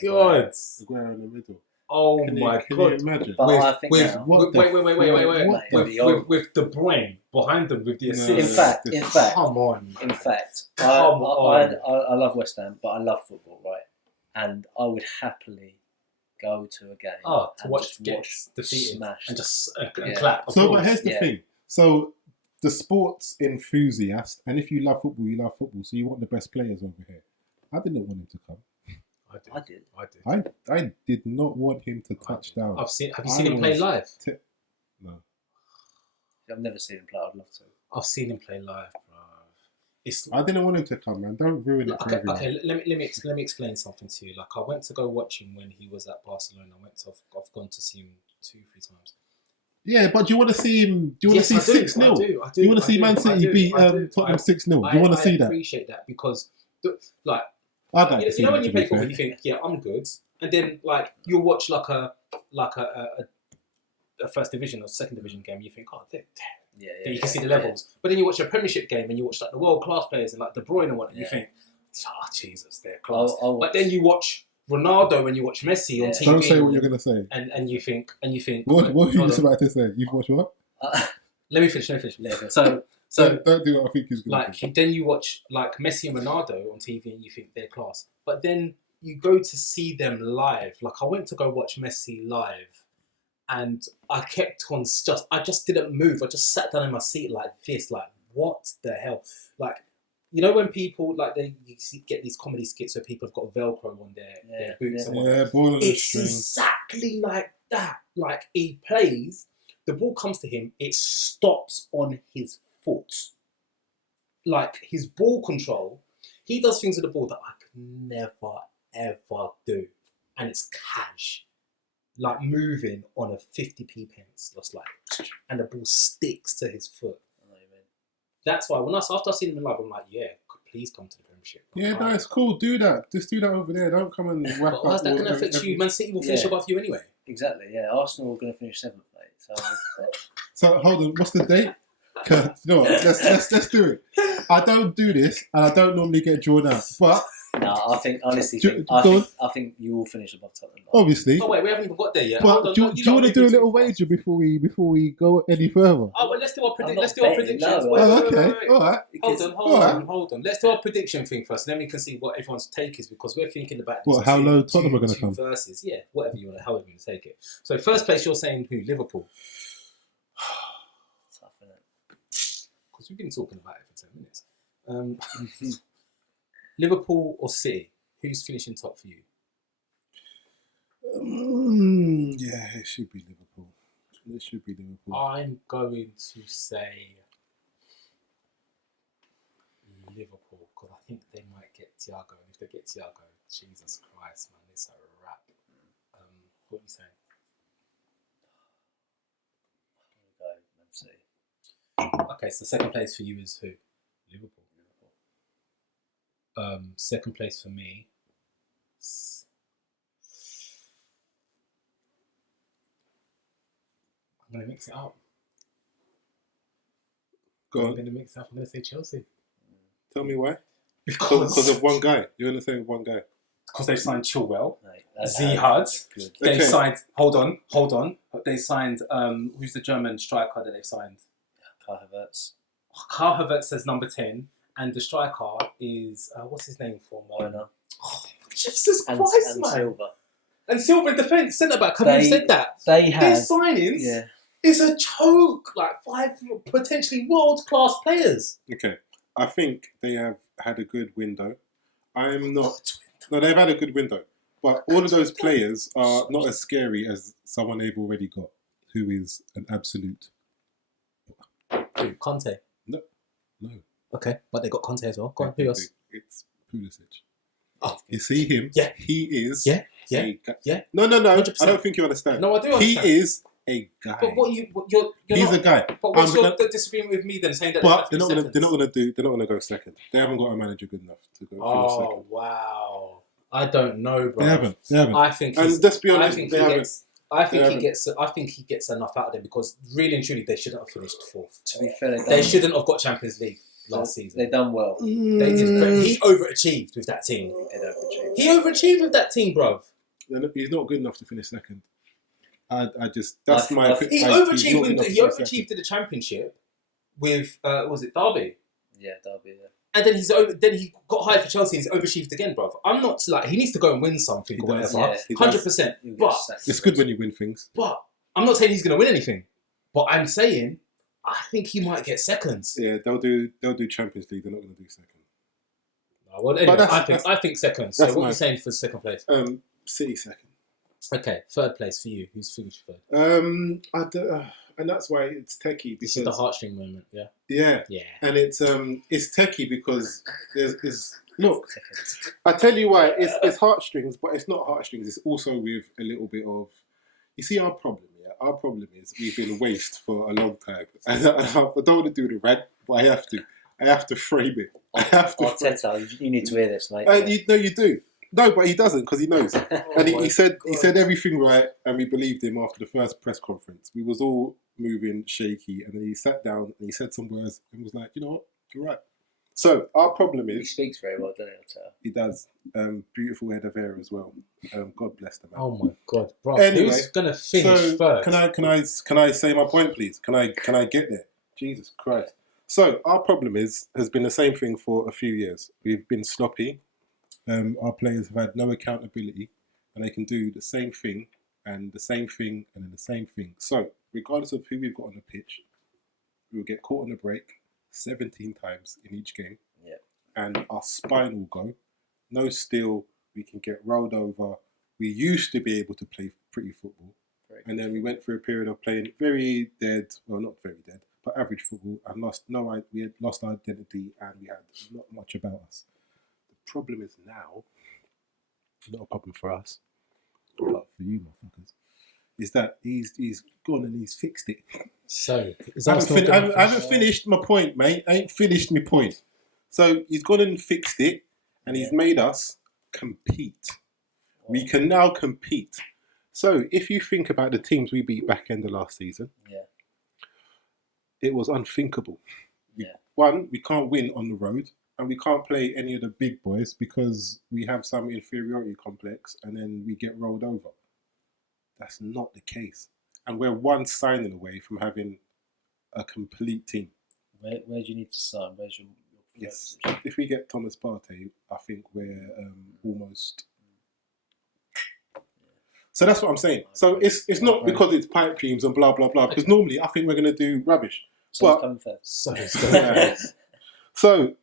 God! Aguero in the middle. Oh Can my you god! imagine? But I With, think with, now, what wait, the wait, fuck? with De Bruyne behind them with the No, assist. in fact, Come on. in fact, Come on. I love West Ham, but I love football, right? And I would happily go to a game To and watch just get watch defeated smashed. and just and Yeah. clap. So, but applause. here's the Yeah. thing. So, the sports enthusiast, and if you love football, you love football. So you want the best players over here. I didn't want him to come. I did. I did not want him to touch down. Have you seen him play live? No. I've never seen him play. I'd love to. I've seen him play live, bro. I didn't want him to come, man. Don't ruin it for everyone. Okay. Let me explain something to you. Like I went to go watch him when he was at Barcelona. I've gone to see him 2-3 times. Yeah, but do you want to see him? Do you want to see 6-0? I do. You want to see Man City beat Tottenham 6-0? You want to see that? I appreciate that because, like, I'd like to see you know that, when you to be play football, fair. you think, yeah, I'm good, and then like you watch like a first division or second division game, you think, oh, you can see the levels. But then you watch a Premiership game and you watch like the world class players and like De Bruyne and whatnot, and you think, oh Jesus, they're class. But then you watch Ronaldo and you watch Messi on TV. Don't say what you're gonna say. And you think. What were you just about to say? You've watched what? Let me finish. So don't do what I think he's gonna like then you watch like Messi and Ronaldo on TV and you think they're class. But then you go to see them live. Like I went to go watch Messi live. And I kept on I just didn't move. I just sat down in my seat like this, like what the hell? Like, you know when people like get these comedy skits where people have got Velcro on their boots and whatnot. ball on the It's string. exactly like that. Like he plays, the ball comes to him, it stops on his foot. Like his ball control, he does things with the ball that I could never ever do, and it's cash. Like moving on a 50p pence, just like, and the ball sticks to his foot. That's why after I've seen him in live, I'm like, yeah, please come to the Premiership. Yeah, no, it's cool. Do that. Just do that over there. Don't come and whack up. How's that going to affect you? Man City will finish above you anyway. Exactly. Yeah, Arsenal are going to finish 7th, mate. So hold on. What's the date? You know what? Let's do it. I don't do this, and I don't normally get drawn out, but. No, I think you will finish above Tottenham. Obviously. Oh wait, we haven't even got there yet. But do you want to do a little wager before we go any further? Oh well, let's do our predictions. No. Okay, all right. Hold on. Let's do our prediction thing first, and then we can see what everyone's take is because we're thinking about how low Tottenham are going to come versus however you want to take it. So first place, you're saying who? Liverpool. Tough, isn't it? Because we've been talking about it for 10 minutes. Liverpool or City? Who's finishing top for you? Yeah, it should be Liverpool. I'm going to say Liverpool because I think they might get Thiago, and if they get Thiago, Jesus Christ, man, it's a wrap. What are you saying? Go Man City. Okay, so second place for you is who? Liverpool. Second place for me. I'm going to mix it up. Go I'm on. going to mix it up. I'm going to say Chelsea. Tell me why. Because of one guy. You're going to say one guy. Because they've signed Chilwell. Mate, Zihad. They've Okay. signed... Hold on. They signed... who's the German striker that they've signed? Kai Havertz. Carl Havertz says number 10. And the striker is... what's his name from? Werner. Jesus And Christ, man. Silva. And Silva in defence, centre-back. Have you said that? They have... Their signings Yeah. is a joke. Like 5 potentially world-class players. Okay. I think they have had a good window. I'm not... No, they've had a good window. But all of those players are not as scary as someone they've already got, who is an absolute... Conte. No. Okay, but they got Conte as well. Go on, who else? It's Pulisic. Oh. You see him? Yeah. He is Yeah. a guy. Yeah. No. 100%. I don't think you understand. No, I do understand. He is a guy. But you're He's not, a guy. But what's your disagreement with me then, saying that But they're not going to go second. They haven't got a manager good enough to go finish second. Oh wow! I don't know, bro. They haven't. I think. And let's be honest, I think they he haven't. gets. I think he gets enough out of them because really and truly they shouldn't have finished fourth. To be fair, They shouldn't have got Champions League last season. They've done well. They did. He overachieved with that team. They did overachieve. He overachieved with that team, bruv. He's not good enough to finish second. I just that's I- my. I- opinion. He He's not overachieved. good enough to He finish second. overachieved in the championship with was it Derby? Yeah, Derby. Yeah. And then then he got hired for Chelsea and he's overachieved again, bruv. I'm not like he needs to go and win something or does, whatever. yeah. 100%. He'll get But sacked It's for good it. when you win things. I'm not saying he's going to win anything. But I'm saying I think he might get seconds. Yeah, they'll do Champions League. They're not going to do second. Well, anyway, that's- I think seconds. So that's what are you my- saying for second place? City second. Okay, third place for you. Who's finished third? And that's why it's techie This is the because heartstring moment. Yeah. yeah, Yeah. and it's techie because there's look. I tell you why it's heartstrings, but it's not heartstrings. It's also with a little bit of. You see, our problem is we've been waste for a long time, and I don't want to do the rant, but I have to frame it. Arteta, you need to hear this, mate. You do. No, but he doesn't because he knows. And he said God. everything right, and we believed him after the first press conference. We was all moving shaky, and then he sat down and he said some words and was like, you know what, you're right. So our problem He is speaks very well, doesn't he, Arteta? he does beautiful head of hair as well. God bless the man. Oh my God, bro! Anyway, Who's gonna finish So first? can I say my point, please? Can I get there? Jesus Christ! So our problem has been the same thing for a few years. We've been sloppy. Our players have had no accountability, and they can do the same thing and the same thing and then the same thing. So regardless of who we've got on the pitch, we will get caught on a break 17 times in each game. Yeah. And our spine will go. No steal. We can get rolled over. We used to be able to play pretty football. And then we went through a period of playing very dead, well, not very dead, but average football, and we had lost our identity, and we had not much about us. The problem is now, not a problem for us, but for you motherfuckers, is that he's gone and he's fixed it. So I haven't finished my point, mate. I ain't finished my point. So he's gone and fixed it, and he's made us compete. We can now compete. So if you think about the teams we beat back end of last season, it was unthinkable. Yeah. One, we can't win on the road, and we can't play any of the big boys because we have some inferiority complex, and then we get rolled over. That's not the case. And we're one signing away from having a complete team. Where do you need to sign? Where's your Yes. If we get Thomas Partey, I think we're almost... So that's what I'm saying. So it's not because it's pipe dreams and blah, blah, blah, because normally I think we're going to do rubbish. So But- it's coming first. So it's going first. So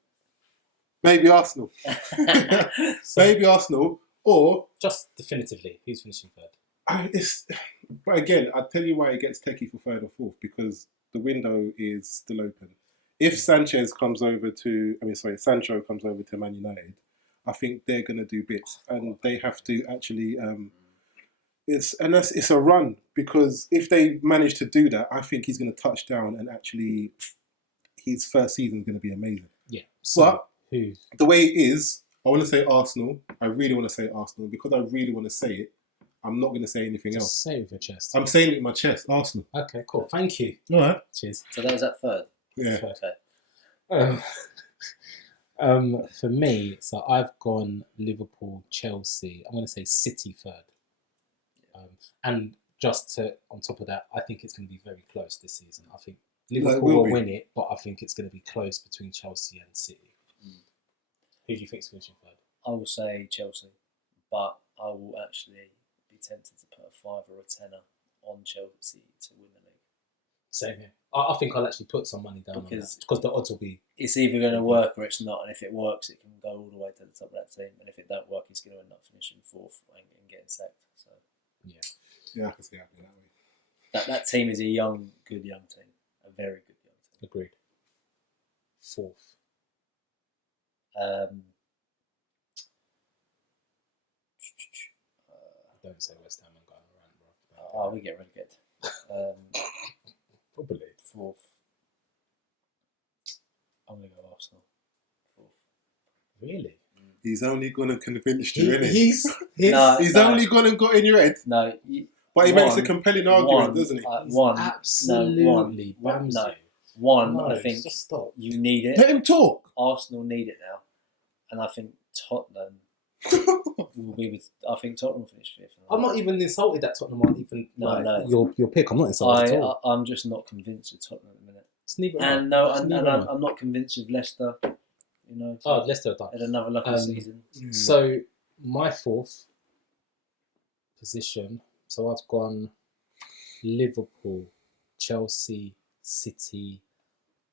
maybe Arsenal. Maybe Arsenal, or... Just definitively, who's finishing third? But again, I'll tell you why it gets techie for third or fourth, because the window is still open. If Sancho comes over to Man United, I think they're going to do bits, and they have to actually. It's a run, because if they manage to do that, I think he's going to touch down, and actually, his first season is going to be amazing. Yeah. So But who? the way it is, I want to say Arsenal. I really want to say Arsenal, because I really want to say it. I'm not going to say anything else. Just say with your chest. I'm saying it with my chest, Arsenal. Okay, cool. Thank you. All right. Cheers. So that was at third. Yeah. Okay. For me, so I've gone Liverpool, Chelsea. I'm going to say City third. And just on top of that, I think it's going to be very close this season. I think Liverpool will win it, but I think it's going to be close between Chelsea and City. Who do you think is finishing third? I will say Chelsea, but I will actually be tempted to put a fiver or a tenner on Chelsea to win the league. Same here. I think I'll actually put some money down on that, because the odds will be... It's either going to work or it's not, and if it works, it can go all the way to the top of that team, and if it don't work, he's going to end up finishing fourth and getting sacked. So Yeah, I can see it happening that way. that team is a good young team, a very good young team. Agreed. Fourth. Don't say West Ham and go on a rant, bro. We get relegated. Probably. Fourth. I'm going to go Arsenal. Fourth. Really? He's only going to convince you, innit? He's Only going to go in your head. No. But he makes a compelling argument, doesn't he? Absolutely. I think just stop. you need it. Let him talk. Arsenal need it now. And I think Tottenham will be with. I think Tottenham finish fifth. I'm not even insulted that Tottenham aren't even No. your pick. I'm not insulted at all. I'm just not convinced with Tottenham at the minute. It's neither. And no, I'm not convinced with Leicester. You know. Leicester done. Had another lucky season. So my fourth position. So I've gone Liverpool, Chelsea, City.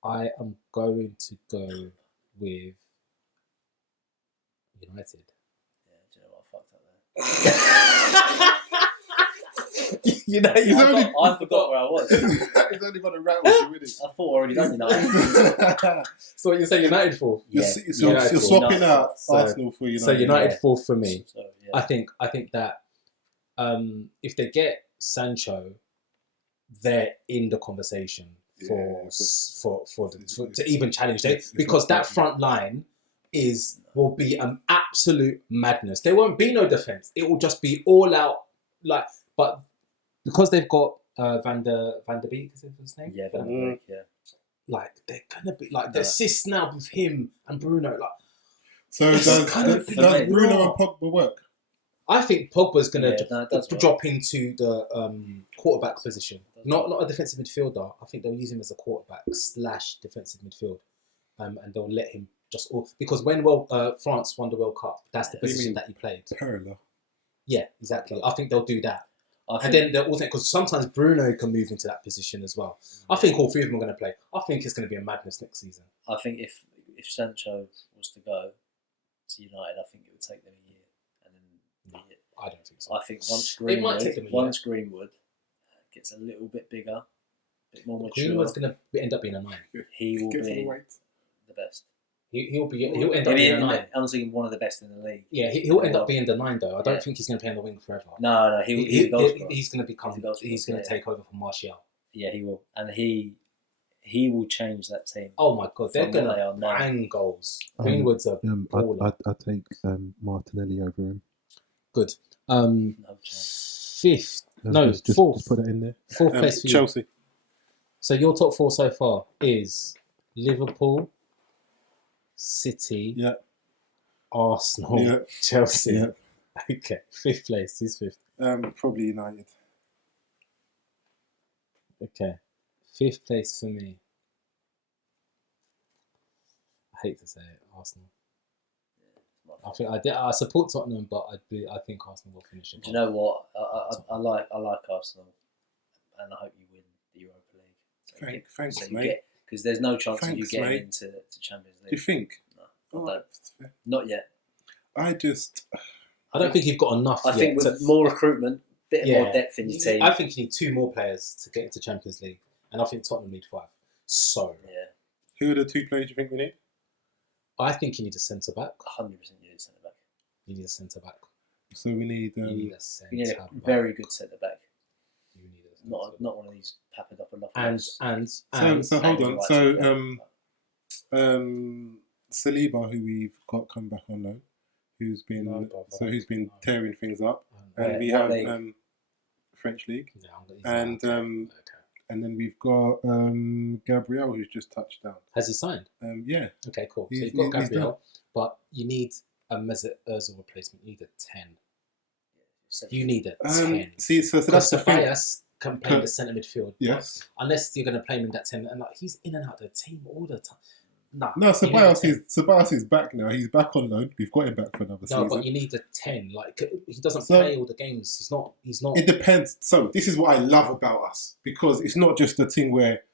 I am going to go with United. Yeah, do you know what? I fucked up there. United. I forgot where I was. He's only got a rattle you with it. I thought I already done United. So what you say United fourth? You're swapping out Arsenal for United. So United fourth for me. So, yeah. I think that if they get Sancho, they're in the conversation to even challenge them, because that front line will be an absolute madness. There won't be no defense. It will just be all out but because they've got Van der Beek, is his name? Yeah, Van der Beek, yeah. They're gonna be the assists now with him and Bruno. So does Bruno and Pogba work? I think Pogba's going to drop into the quarterback position. Not a defensive midfielder. I think they'll use him as a quarterback / defensive midfield. And they'll let him because when France won the World Cup, that's the position that he played. Parallel. Yeah, exactly. I think they'll do that. And then they'll also, because sometimes Bruno can move into that position as well. I think all three of them are going to play. I think it's going to be a madness next season. I think if Sancho was to go to United, I think it would take them a year. I don't think so. I think once Greenwood gets a little bit bigger, a bit more mature, Greenwood's going to end up being a 9. He will be the best. He'll end up being a 9. I'm thinking one of the best in the league. Yeah, he'll end up being the 9 though. I don't think he's going to play on the wing forever. No, he's going to become. He's going to take over from Martial. Yeah, he will, and he will change that team. Oh my god, they're going to bang goals. Greenwood's a baller. I take Martinelli over him. Good. Fifth. Fourth. Just put it in there. Fourth place for you. Chelsea. So your top 4 so far is Liverpool, City, Arsenal, Chelsea. Okay. Fifth place. Who's fifth? Probably United. Okay. Fifth place for me. I hate to say it, Arsenal. I support Tottenham, but I think Arsenal will finish it. Do you know what? I like Arsenal, and I hope you win the Europa League. Thanks, mate. Because there's no chance of you getting into Champions League. Do you think? No, I don't. Not yet. I don't think you've got enough. I think with more recruitment, bit more depth in your team. I think you need 2 more players to get into Champions League, and I think Tottenham need 5. So who are the 2 players you think we need? I think you need a centre back. 100% you need a centre back. You need a centre back. So we need. You need a centre back. You need a very good centre back. You need not one of these So hold on. So Saliba, who we've got come back on loan, who's been tearing things up, and we have French League, and then we've got Gabriel, who's just touched down. Has he signed? Yeah. Okay, cool. So you've got Gabriel, but you need a Mesut Ozil replacement. You need a 10. You need a 10. See, so that's the thing. Ceballos can play the centre midfield. Yes. Unless you're going to play him in that 10, and he's in and out of the team all the time. No, Ceballos is back now. He's back on loan. We've got him back for another season. No, but you need a 10. He doesn't play all the games. He's not. It depends. So this is what I love about us, because it's not just a thing where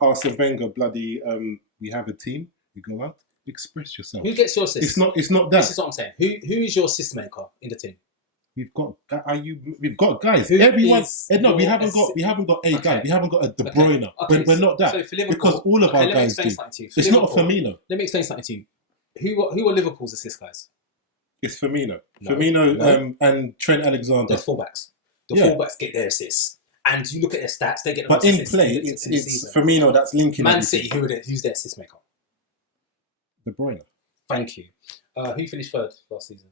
Arsene Wenger we have a team. You go out, express yourself. Who gets your assist? It's not that. This is what I'm saying. Who is your assist maker in the team? We've got guys. Everyone. We haven't got a guy. We haven't got a De Bruyne. Okay. We're not that. So for Liverpool, because all of our guys do. It's not a Firmino. Let me explain something to you. Who are Liverpool's assist guys? It's Firmino. Firmino and Trent Alexander. The fullbacks. Fullbacks get their assists. And you look at their stats, they get the most assists. But in play, it's Firmino that's linking. Man City, who's their assist maker? De Bruyne. Thank you. Who finished third last season?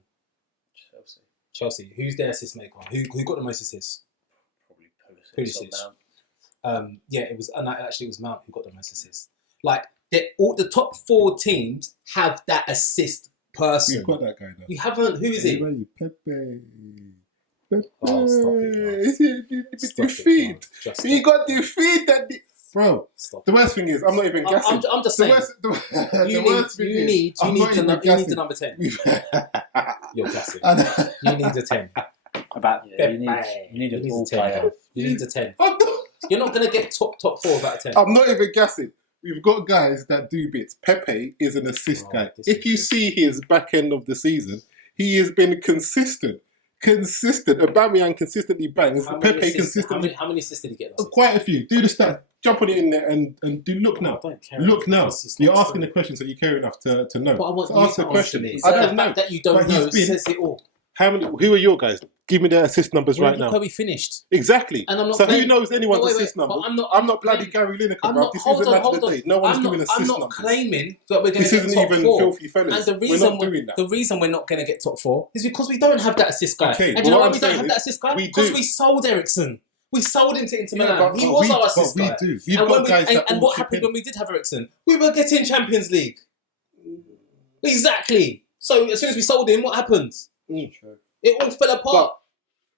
Chelsea. Who's their assist maker? Who got the most assists? Probably Pulisic. It was Mount who got the most assists. All the top 4 teams have that assist person. We've got that guy now. You haven't. Who is he? Pepe. Oh, stop it, bro. Is he defeated? He got defeated. Bro, Stop the worst thing is, I'm not even guessing. I'm just saying. You need the number 10. You're guessing. You need a 10. You need a ball player. You need a 10. You're not going to get top 4 without a 10. I'm not even guessing. We've got guys that do bits. Pepe is an assist guy. If you see his back end of the season, he has been consistent. Aubameyang consistently bangs. Pepe consistently. How many assists did he get? Quite a few. Do the stats. Jump on it in there and do. Look now. I don't care. Look now. You're asking the question, so you care enough to know. But I want so you ask to the question. answer I it. don't know. The fact that you don't know says it all. How many? Who are your guys? Give me their assist numbers right now. Look how we finished. Exactly. And I'm not so who knows anyone's assist number? I'm not bloody Gary Lineker, I'm bro. not, This hold isn't on, match hold of the on. day. No one's doing assist I'm not numbers. claiming that we're going to This get isn't top even 4. filthy fellas. And the reason we're not going to get top 4 is because we don't have that assist guy. Okay, and do you know why what we I'm don't saying have is that assist guy? we Because do. we sold Eriksen. We sold him to Inter Yeah, Milan. but He was we- our assist but guy. we do. We've And, got when we, guys that and all what chip happened in. when we did have Eriksen? We were getting Champions League. Exactly. So as soon as we sold him, what happened? True. It all fell apart.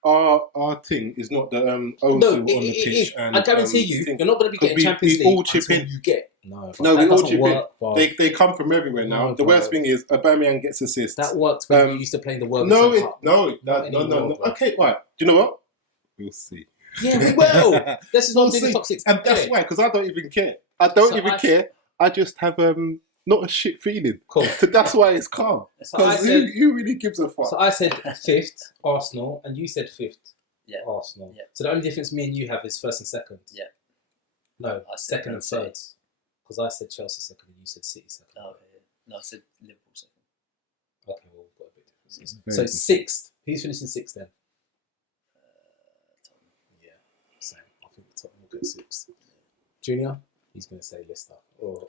But our thing is not the Ozil No, on the it pitch. is. And, I guarantee you, thing. you're not going to be getting We- Champions we League all chip until in. you get. No, that we all doesn't chip work, bro. in. They come from everywhere now. No, the bro. worst thing is Aubameyang gets assists. That worked when you used to play in the World No, Cup. no. Not anymore, bro. Okay, right. Do you know what? We'll see. Yeah, we will. This is what I'm doing see. the top 6. And that's why, because I don't even care. I don't even care. I just have not a shit feeling. Cool. So that's why it's calm. So I Because said, who really gives a fuck? so I said 5th, Arsenal, and you said 5th, Yeah. Arsenal. Yeah. So the only difference me and you have is 1st and 2nd. Yeah. No, I said 2nd and City. 3rd. Because I said Chelsea 2nd and you said City 2nd. Oh, yeah. No, I said Liverpool second. Okay, well, we've got a bit of differences. Very So different. 6th. Who's finishing 6th then? Tottenham. Yeah, same. I think Tottenham will get 6th. Junior? He's going to say Leicester. Or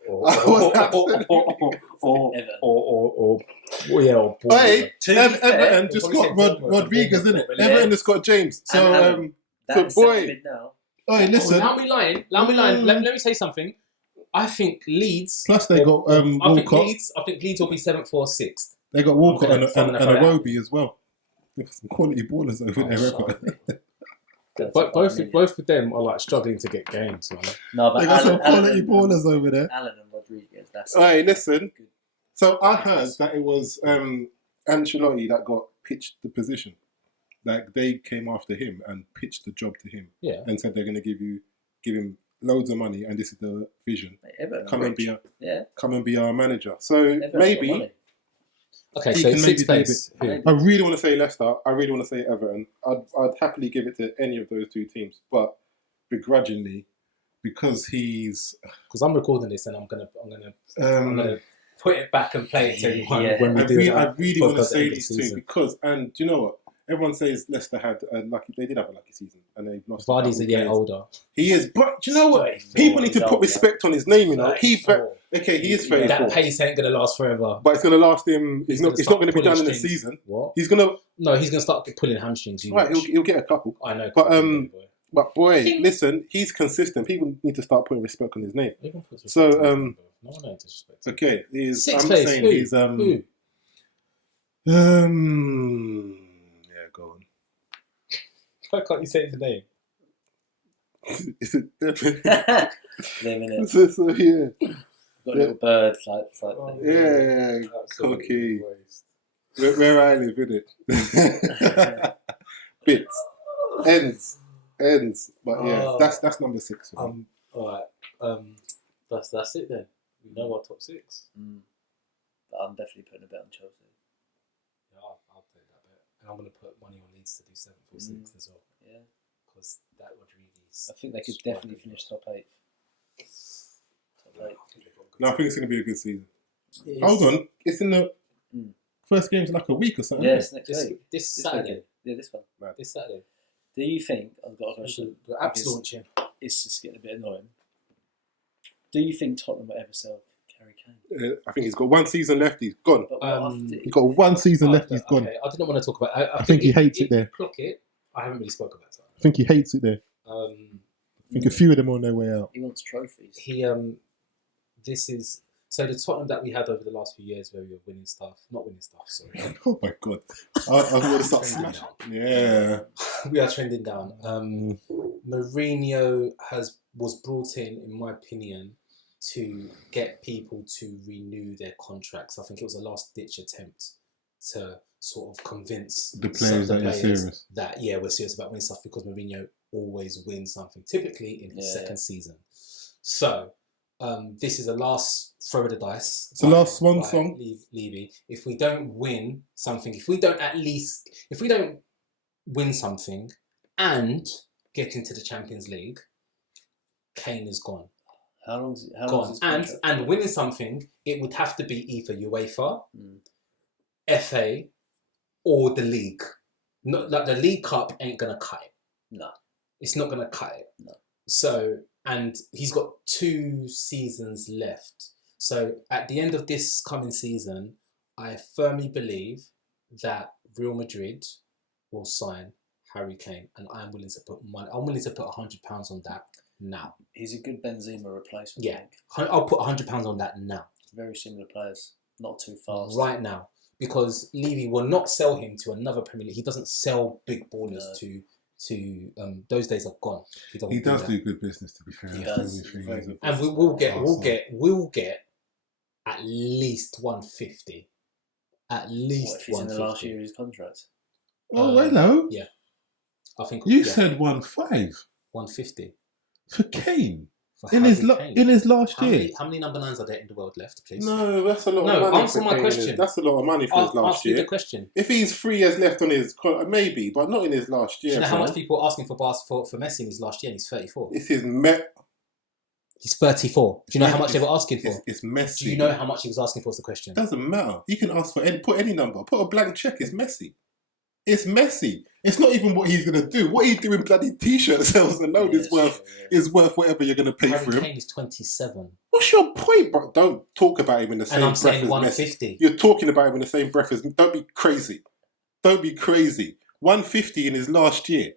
Hey, To be Everton fair, just we'll got probably say Rodriguez, Bournemouth, innit? yeah. Everton has got James. So, And that's boy. mid now. hey, listen. Now we lying. Let me say something. I think Leeds. Plus, they got I think Walcott. Leeds will be 7th or 6th. They got Walcott I'm and gonna throw it out. Iwobi as well. They've got some quality ballers over there. Everton. But both of them are like struggling to get games, man. No, but They got some quality Allen ballers over there. and Rodriguez. That's Hey, listen. good. So I heard that it was Ancelotti that got pitched the position. Like they came after him and pitched the job to him Yeah. and said they're going to give him loads of money and this is the vision. Mate, Everton are Come and rich. be come and be our manager. So Everton have got maybe money. Okay, He so can 6th maybe place. do Who? I really want to say Leicester. I really want to say Everton. I'd happily give it to any of those two teams, but begrudgingly because he's Because I'm recording this and I'm gonna put it back and play it to everyone Yeah. when we do I that. really want to podcast say end of these two season. because, and do you know what? Everyone says Leicester had a lucky. They did have a lucky season, and they lost. Vardy's a couple year players. older. He is, but do you know what? 34. People need to He's put older. respect on his name. You know, he 34. okay. He is Yeah. 34, That pace ain't gonna last forever. but it's going to last him. It's not. gonna It's not start going to be pulling done in the strings. season. What? He's going to. No, he's gonna start pulling hamstrings. You Right, watch. he'll get a couple. I know. But, boy. But boy, Ding. listen, he's consistent. People need to start putting respect on his name. Everyone puts So, respect on him, bro. No one ain't disrespecting. Okay, he's. Sixth I'm place. saying Who? he's. Who? Yeah, go on. Why can't you say the name? Is it Devin? Them in it. So, yeah. Got a little bird like Oh, Yeah, Absolutely cocky. waste. Where I live, innit? Bits. Ends. But yeah, Oh. that's number 6. Alright. That's it then. We know our top 6. But I'm definitely putting a bet on Chelsea. Yeah, I'll play that bet. And I'm gonna put money on Leeds to do 7th or 6th as well. Yeah. Because that would really. I think they could definitely finish top 8. Top 8. No, I think it's going to be a good season. It is. Hold on. It's in the Mm. first game's in like a week or something. Yeah, isn't it's next week. This This Saturday. week. Yeah, this one. This Saturday. Do you think, I've got a question, The app's launching. it's just getting a bit annoying. Do you think Tottenham will ever sell Harry Kane? I think he's got one season left. He's gone. But what after? He's got one season left. He's gone. Okay, I didn't want to talk about. I think he hates it if there. you clock it. I haven't really spoken about it. I think he hates it there. Um, I think a few of them are on their way out. He wants trophies. he this is So the Tottenham that we had over the last few years, where we were winning stuff, not winning stuff, sorry. Oh my god, I'm going to start Trending smashing. down. Yeah. We are trending down. Mourinho was brought in my opinion, to get people to renew their contracts. I think it was a last-ditch attempt to sort of convince The players that you're serious. that we're serious about winning stuff, because Mourinho always wins something, typically in his second season. So this is the last throw of the dice. It's the last swan song. Levy. If we don't win something, if we don't win something and get into the Champions League, Kane is gone. How long is Gone. his And winning something, it would have to be either UEFA, FA, or the league. Not like the League Cup ain't gonna cut it. No, it's not gonna cut it. No. So, and he's got 2 seasons left. So at the end of this coming season, I firmly believe that Real Madrid will sign Harry Kane, and I'm willing to put money. I'm willing to put £100 on that now. He's a good Benzema replacement. Yeah, I'll put £100 on that now. Very similar players, not too fast. Right now, because Levy will not sell him to another Premier League. He doesn't sell big ballers to those days are gone. He does do good business, to be fair. He does. And we'll get at least 150. At least what if he's in the last year of his contract? Oh, hello. Yeah, I think You said 1.5 150 for Kane for in Harry his Kane. in his last How year. many number 9s are there in the world left, please? No, that's a lot No, of money. answer for my Kane, question. That's a lot of money for his I'll last ask you year. the question. If he's 3 years left on his maybe, but not in his last Do year. you know how bro. much people are asking for Messi in his last year, and he's 34? It's his Met. He's 34. Do you know how much they were asking for? It's Messi. Do you know how much he was asking for? Is the question. Doesn't matter. You can ask for put any number. Put a blank check. It's Messi. It's Messi. It's not even what he's gonna do. What he's doing bloody t-shirt sales alone is worth whatever you're gonna pay for him. Harry Kane is 27. What's your point, bro? Don't talk about him in the same And I'm breath saying as 150. Messi. You're talking about him in the same breath as. Don't be crazy. Don't be crazy. 150 in his last year.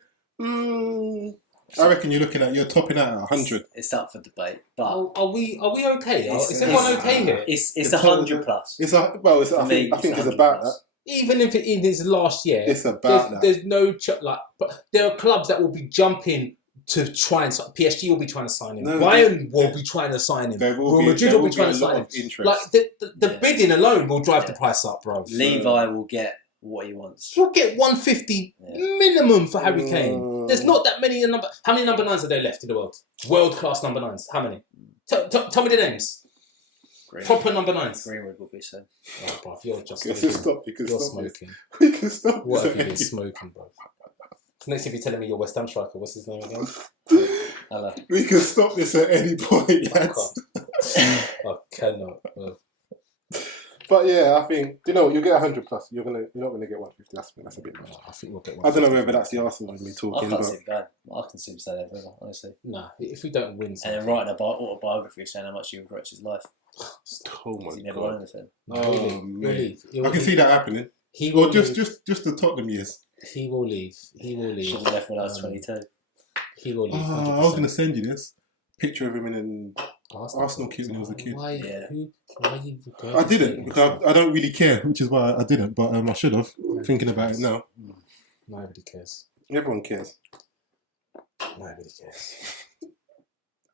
I reckon you're topping out at 100. It's up for debate, but Are we okay? Is everyone okay here? it's 100 plus. I think it's about that. Even if in his last year, It's about that. there's no but there are clubs that will be jumping to try and PSG will be trying to sign him. No, Bayern will be trying to sign him. Real Madrid will be trying to sign him. Interest. Like the bidding alone will drive the price up, bro. Levi will get what he wants. We'll get 150 minimum for Harry Kane. There's not that many number. How many number 9s are there left in the world? World class number 9s. How many? Tell me the names. Proper number 9s. Greenwood will be so. Oh, bro, you're just You can you're stop smoking. We can stop. What have you this. been smoking, bro? Next thing you're telling me you're West Ham striker. What's his name again? Hello. We can stop this at any point, lads. I cannot. Bro. But yeah, I think you get 100 plus. You're not gonna get 150. That's a bit much. I think we'll get I don't know 150. whether that's the Arsenal with me I talking, can't but see him going. I can see him staying there forever, honestly. Nah, if we don't win And something. then writing an autobiography saying how much he regrets his life. oh my He never god. won anything. Oh man, He'll I can see that happening. He will Or just leave. the Tottenham years. He will leave. He will leave. Should have left when I was 22. He will leave. I was gonna send you this picture of him in Arsenal kit when he was a kid. Why? Yeah. Why you? I didn't because I don't really care, which is why I didn't. But I should have. Thinking about it now, Nobody cares. everyone cares. Nobody cares.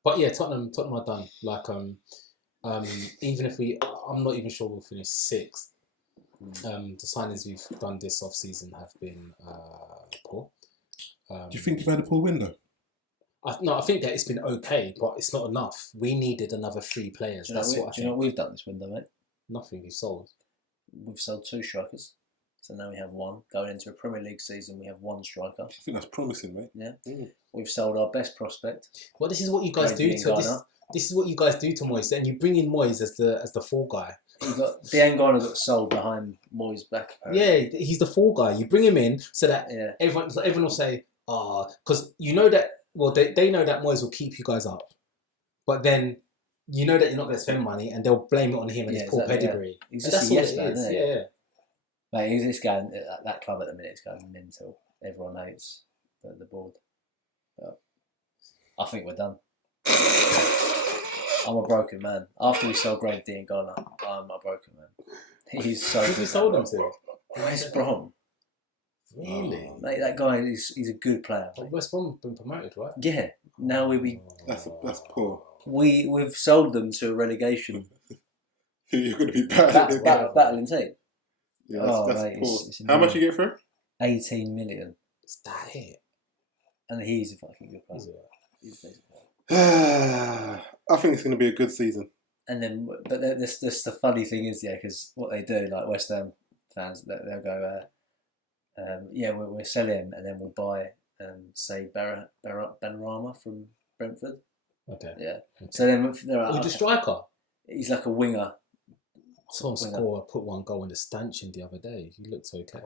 But yeah, Tottenham are done. Like even if I'm not even sure we'll finish 6th. The signings we've done this off season have been poor. Do you think you've had a poor window? I think that it's been okay, but it's not enough. We needed another 3 players. Do you know what we've done this window, mate? Nothing we sold. We've sold 2 strikers. So now we have 1. Going into a Premier League season, we have 1 striker. I think that's promising, mate. Yeah. We've sold our best prospect. Well, this is what you guys do to this is what you guys do to Moyes. Then you bring in Moyes as the fall guy. Diangana got sold behind Moyes' back. Apparently. Yeah, he's the fall guy. You bring him in so that everyone will say, because you know that. Well, they know that Moyes will keep you guys up, but then you know that you're not going to spend money, and they'll blame it on him and his poor pedigree. Yeah. And that's all it is. Yeah. Mate, he's this guy at that club at the minute. It's going mental. Everyone hates the board. But I think we're done. I'm a broken man. After we sold Greg D and Ghana, I'm a broken man. He's so Who good. you sold him to? West Brom. Really? Mate, that guy he's a good player. But West Brom have been promoted, right? Yeah. Now That's poor. we've sold them to a relegation You're going to be battling. battling team. Yeah, that's mate, poor. it's How much you get for him? 18 million. Is that it? And he's a fucking good player. Is it? He's a decent player. I think it's going to be a good season. And then, but this the funny thing is, yeah, because what they do, like West Ham fans, they'll go, we'll sell him, and then we'll buy, say, Benrahma from Brentford. Okay. Yeah. Okay. So then they're Who's like, the striker? he's like a winger. Someone Winger. put one goal in the stanchion the other day. He looked okay.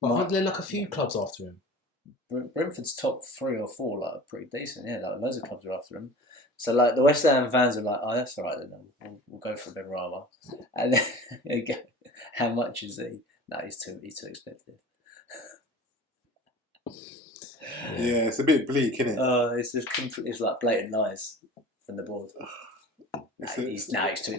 But aren't there like a few clubs after him? Brentford's top 3 or 4 like are pretty decent. Yeah, like loads of clubs are after him. So like the West Ham fans are like, oh, that's all right then. We'll go for Benrahma. And then you go, how much is he? No, he's too expensive. Yeah, it's a bit bleak, isn't it? It's like blatant lies from the board. He's too.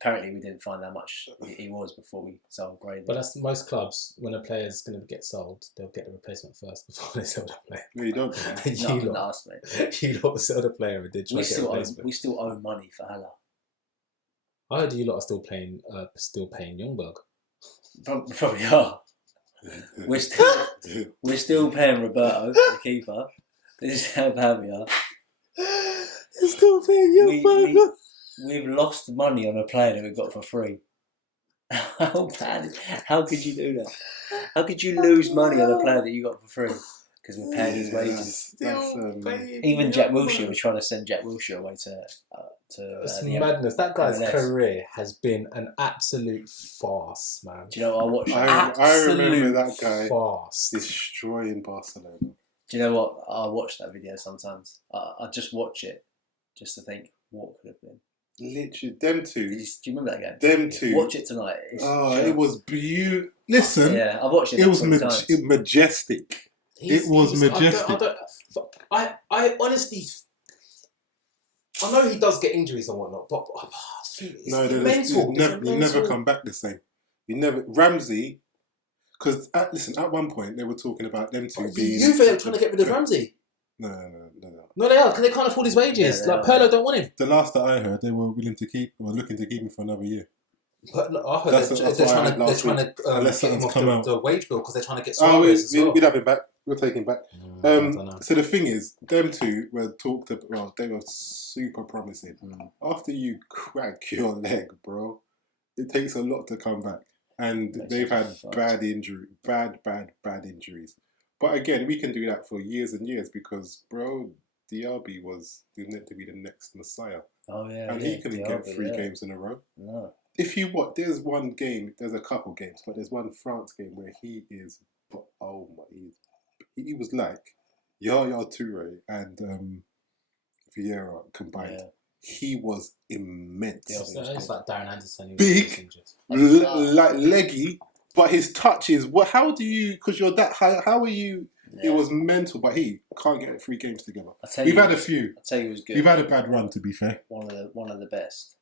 Apparently, we didn't find how much he was before we sold Grady. But that's most clubs. When a player's going to get sold, they'll get the replacement first before they sell the player. No, you don't. And not us, mate. You lot sell the player and then try to get a replacement. We still owe money for Hala. I heard you lot are still paying Youngberg. Probably are. We're still paying Roberto, the keeper. This is how bad we are. You're still paying Youngberg. We've lost money on a player that we got for free. How bad? How could you do that? How could you lose money on a player that you got for free? Because we're paying his wages. Even Jack Wilshere, we're trying to send Jack Wilshere away to it's madness. That guy's career has been an absolute farce, man. Do you know what I watched? I remember that guy farce. destroying Barcelona. Do you know what? I watch that video sometimes. I just watch it just to think what could have been. Literally, them two. Do you remember that game? Them two. Watch it tonight. It was beautiful. Listen, yeah, I've watched it. It was majestic. It was majestic. I honestly, I know he does get injuries and whatnot, but it's mental. You never come back the same. You never Ramsey. Because at one point they were talking about them two being. Juve are trying to get rid of Ramsey. No, they are because they can't afford his wages. Yeah, like Pirlo don't want him. The last that I heard, they were looking to keep him for another year. But I heard they're trying to get him off the wage bill because they're trying to get Suarez as well. We'd have him back. We'll take him back. So the thing is, them two were talked about. Well, they were super promising. After you crack your leg, bro, it takes a lot to come back, and they've had bad injuries. But again, we can do that for years and years because, bro, Diaby was meant to be the next Messiah. Oh yeah, and he couldn't get 3 games in a row. No. If you watch, there's one game, there's a couple games, but there's one France game where he is, he was like Yaya Toure and Vieira combined. Yeah. He was immense. It's like Darren Anderson. Big, like leggy, but his touches. How do you? Because you're that high. How are you? Yeah. It was mental, but he can't get 3 games together. We've had a few. I'll tell you, it was good. We've had a bad run, to be fair. One of the best,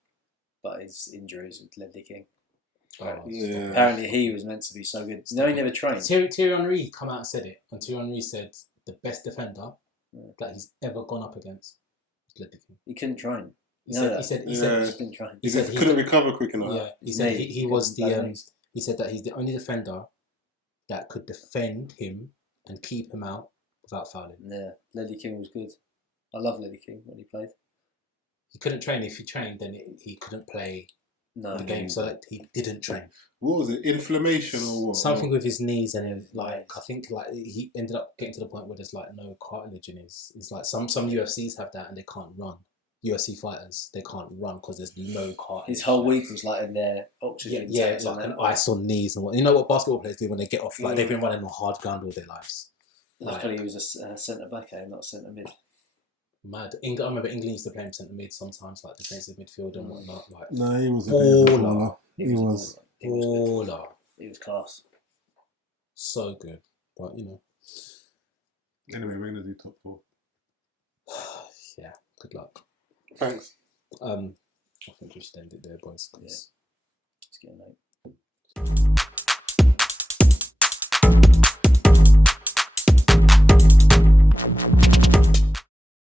but his injuries with Ledley King. Yeah. Apparently, he was meant to be so good. No, he never trained. Thierry Henry come out and said it, and Thierry Henry said the best defender that he's ever gone up against was Ledley King. He couldn't train. He said he couldn't train. He said he couldn't recover quick enough. Yeah, he said he was the. He said that he's the only defender that could defend him and keep him out without fouling. Yeah, Ledley King was good. I love Ledley King when he played. He couldn't train. If he trained, then he couldn't play the game. So that he didn't train. What was it? Inflammation or what? Something with his knees, and I think he ended up getting to the point where there's no cartilage in his. It's like some UFCs have that and they can't run. UFC fighters, they can't run because there's no cartilage. His whole week was in their oxygen. Yeah, it's like an ice on knees and what. You know what basketball players do when they get off? Like they've been running on hard ground all their lives. Luckily, he was a centre back, not centre mid. Mad. I remember England used to play him centre mid sometimes, like defensive midfield and whatnot. No, he was a baller. He was baller. He was class. So good, but Anyway, we're gonna do top 4. Yeah. Good luck. Thanks. I think we should end it there, boys. 'Cause It's getting late.